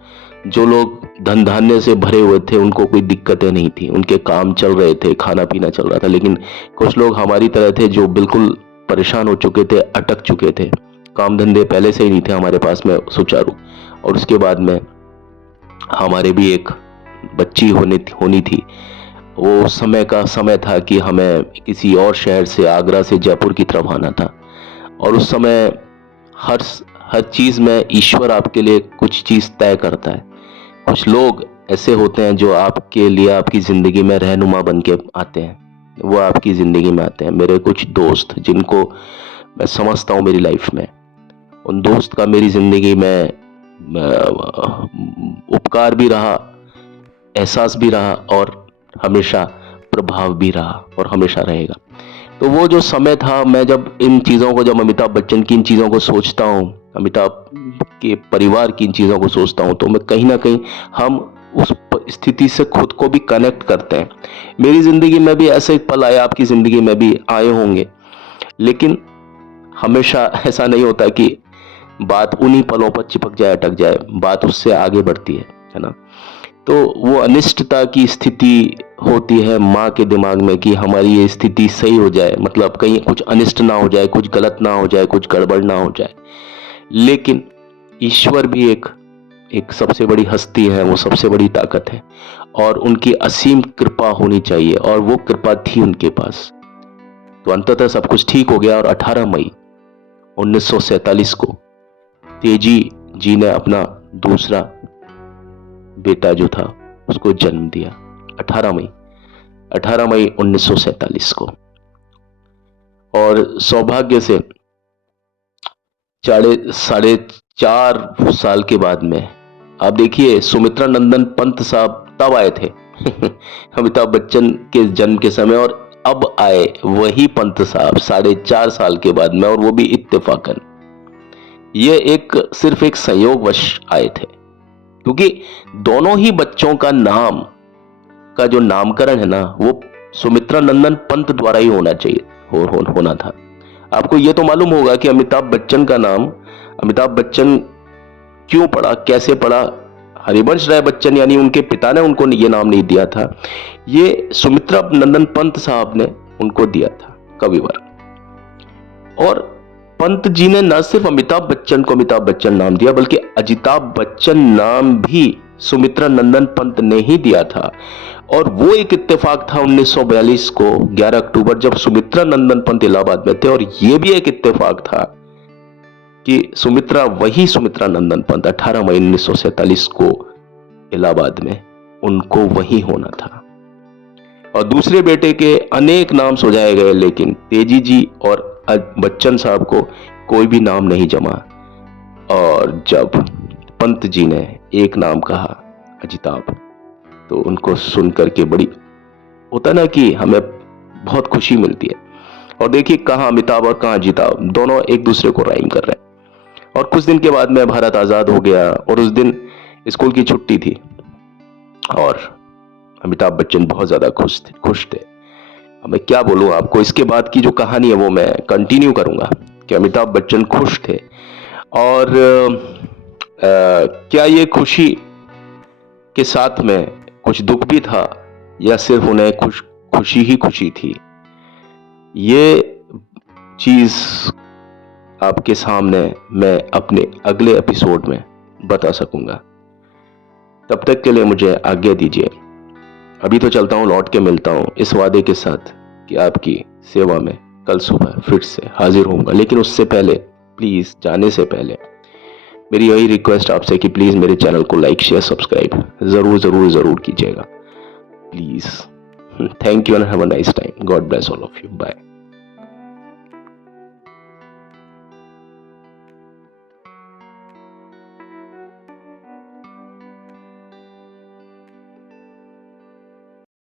जो लोग धन धान्य से भरे हुए थे, उनको कोई दिक्कतें नहीं थी, उनके काम चल रहे थे, खाना पीना चल रहा था। लेकिन कुछ लोग हमारी तरह थे जो बिल्कुल परेशान हो चुके थे, अटक चुके थे। काम धंधे पहले से ही नहीं थे हमारे पास में सुचारू, और उसके बाद में हमारे भी एक बच्ची होनी थी। वो समय का समय था कि हमें किसी और शहर से, आगरा से जयपुर की तरफ आना था, और उस समय हर चीज में ईश्वर आपके लिए कुछ चीज तय करता है। कुछ लोग ऐसे होते हैं जो आपके लिए आपकी जिंदगी में रहनुमा बन के आते हैं, वो आपकी जिंदगी में आते हैं। मेरे कुछ दोस्त जिनको मैं समझता हूँ मेरी लाइफ में, उन दोस्त का मेरी जिंदगी में उपकार भी रहा, एहसास भी रहा, और हमेशा प्रभाव भी रहा, और हमेशा रहेगा। तो वो जो समय था, मैं जब इन चीज़ों को, जब अमिताभ बच्चन की इन चीज़ों को सोचता हूँ, अमिताभ के परिवार की इन चीज़ों को सोचता हूँ, तो मैं कहीं ना कहीं हम उस स्थिति से खुद को भी कनेक्ट करते हैं। मेरी ज़िंदगी में भी ऐसे पल आए, आपकी ज़िंदगी में भी आए होंगे, लेकिन हमेशा ऐसा नहीं होता कि बात उन्हीं पलों पर चिपक जाए, अटक जाए। बात उससे आगे बढ़ती है ना। तो वो अनिष्टता की स्थिति होती है माँ के दिमाग में कि हमारी ये स्थिति सही हो जाए, मतलब कहीं कुछ अनिष्ट ना हो जाए, कुछ गलत ना हो जाए, कुछ गड़बड़ ना हो जाए। लेकिन ईश्वर भी एक सबसे बड़ी हस्ती है, वो सबसे बड़ी ताकत है, और उनकी असीम कृपा होनी चाहिए, और वो कृपा थी उनके पास। तो अंततः सब कुछ ठीक हो गया, और 18 मई 1947 को तेजी जी ने अपना दूसरा बेटा जो था उसको जन्म दिया। 18 मई 1947 को। और सौभाग्य से साढ़े 4 साल के बाद में, आप देखिए, सुमित्रा नंदन पंत साहब तब आए थे अमिताभ बच्चन के जन्म के समय, और अब आए वही पंत साहब 4.5 साल के बाद में, और वो भी इत्तेफाकन। ये सिर्फ एक संयोगवश आए थे, क्योंकि दोनों ही बच्चों का नाम का जो नामकरण है ना, वो सुमित्रा नंदन पंत द्वारा ही होना चाहिए, होना था। आपको ये तो मालूम होगा कि अमिताभ बच्चन का नाम अमिताभ बच्चन क्यों पड़ा, कैसे पड़ा? हरिवंश राय बच्चन यानी उनके पिता ने उनको ये नाम नहीं दिया था, ये सुमित्रा नंदन पंत साहब ने उनको दिया था, कविवर। और पंत जी ने न सिर्फ अमिताभ बच्चन को अमिताभ बच्चन नाम दिया, बल्कि अजिताभ बच्चन नाम भी सुमित्रा नंदन पंत ने ही दिया था। और वो एक इत्तेफाक था 1942 को 11 अक्टूबर, जब सुमित्रा नंदन पंत इलाहाबाद में थे। और ये भी एक इत्तेफाक था कि सुमित्रा, वही सुमित्रा नंदन पंत 18 मई 1947 को इलाहाबाद में, उनको वही होना था। और दूसरे बेटे के अनेक नाम सुझाए गए, लेकिन तेजी जी और बच्चन साहब को कोई भी नाम नहीं जमा। और जब पंत जी ने एक नाम कहा, अजिताभ, तो उनको सुनकर के बड़ी, होता ना कि हमें बहुत खुशी मिलती है। और देखिए, कहां अमिताभ और कहां अजिताभ, दोनों एक दूसरे को राइम कर रहे हैं। और कुछ दिन के बाद में भारत आजाद हो गया और उस दिन स्कूल की छुट्टी थी और अमिताभ बच्चन बहुत ज्यादा खुश थे। अब मैं क्या बोलूं आपको, इसके बाद की जो कहानी है वो मैं कंटिन्यू करूंगा कि अमिताभ बच्चन खुश थे। और क्या ये खुशी के साथ में कुछ दुख भी था, या सिर्फ उन्हें खुशी ही खुशी थी, ये चीज आपके सामने मैं अपने अगले एपिसोड में बता सकूंगा। तब तक के लिए मुझे आज्ञा दीजिए। अभी तो चलता हूं, लौट के मिलता हूं इस वादे के साथ कि आपकी सेवा में कल सुबह फिर से हाजिर होऊंगा। लेकिन उससे पहले, प्लीज जाने से पहले मेरी यही रिक्वेस्ट आपसे कि प्लीज मेरे चैनल को लाइक शेयर सब्सक्राइब जरूर जरूर जरूर कीजिएगा please. Thank you and have a nice time. God bless all of you. Bye.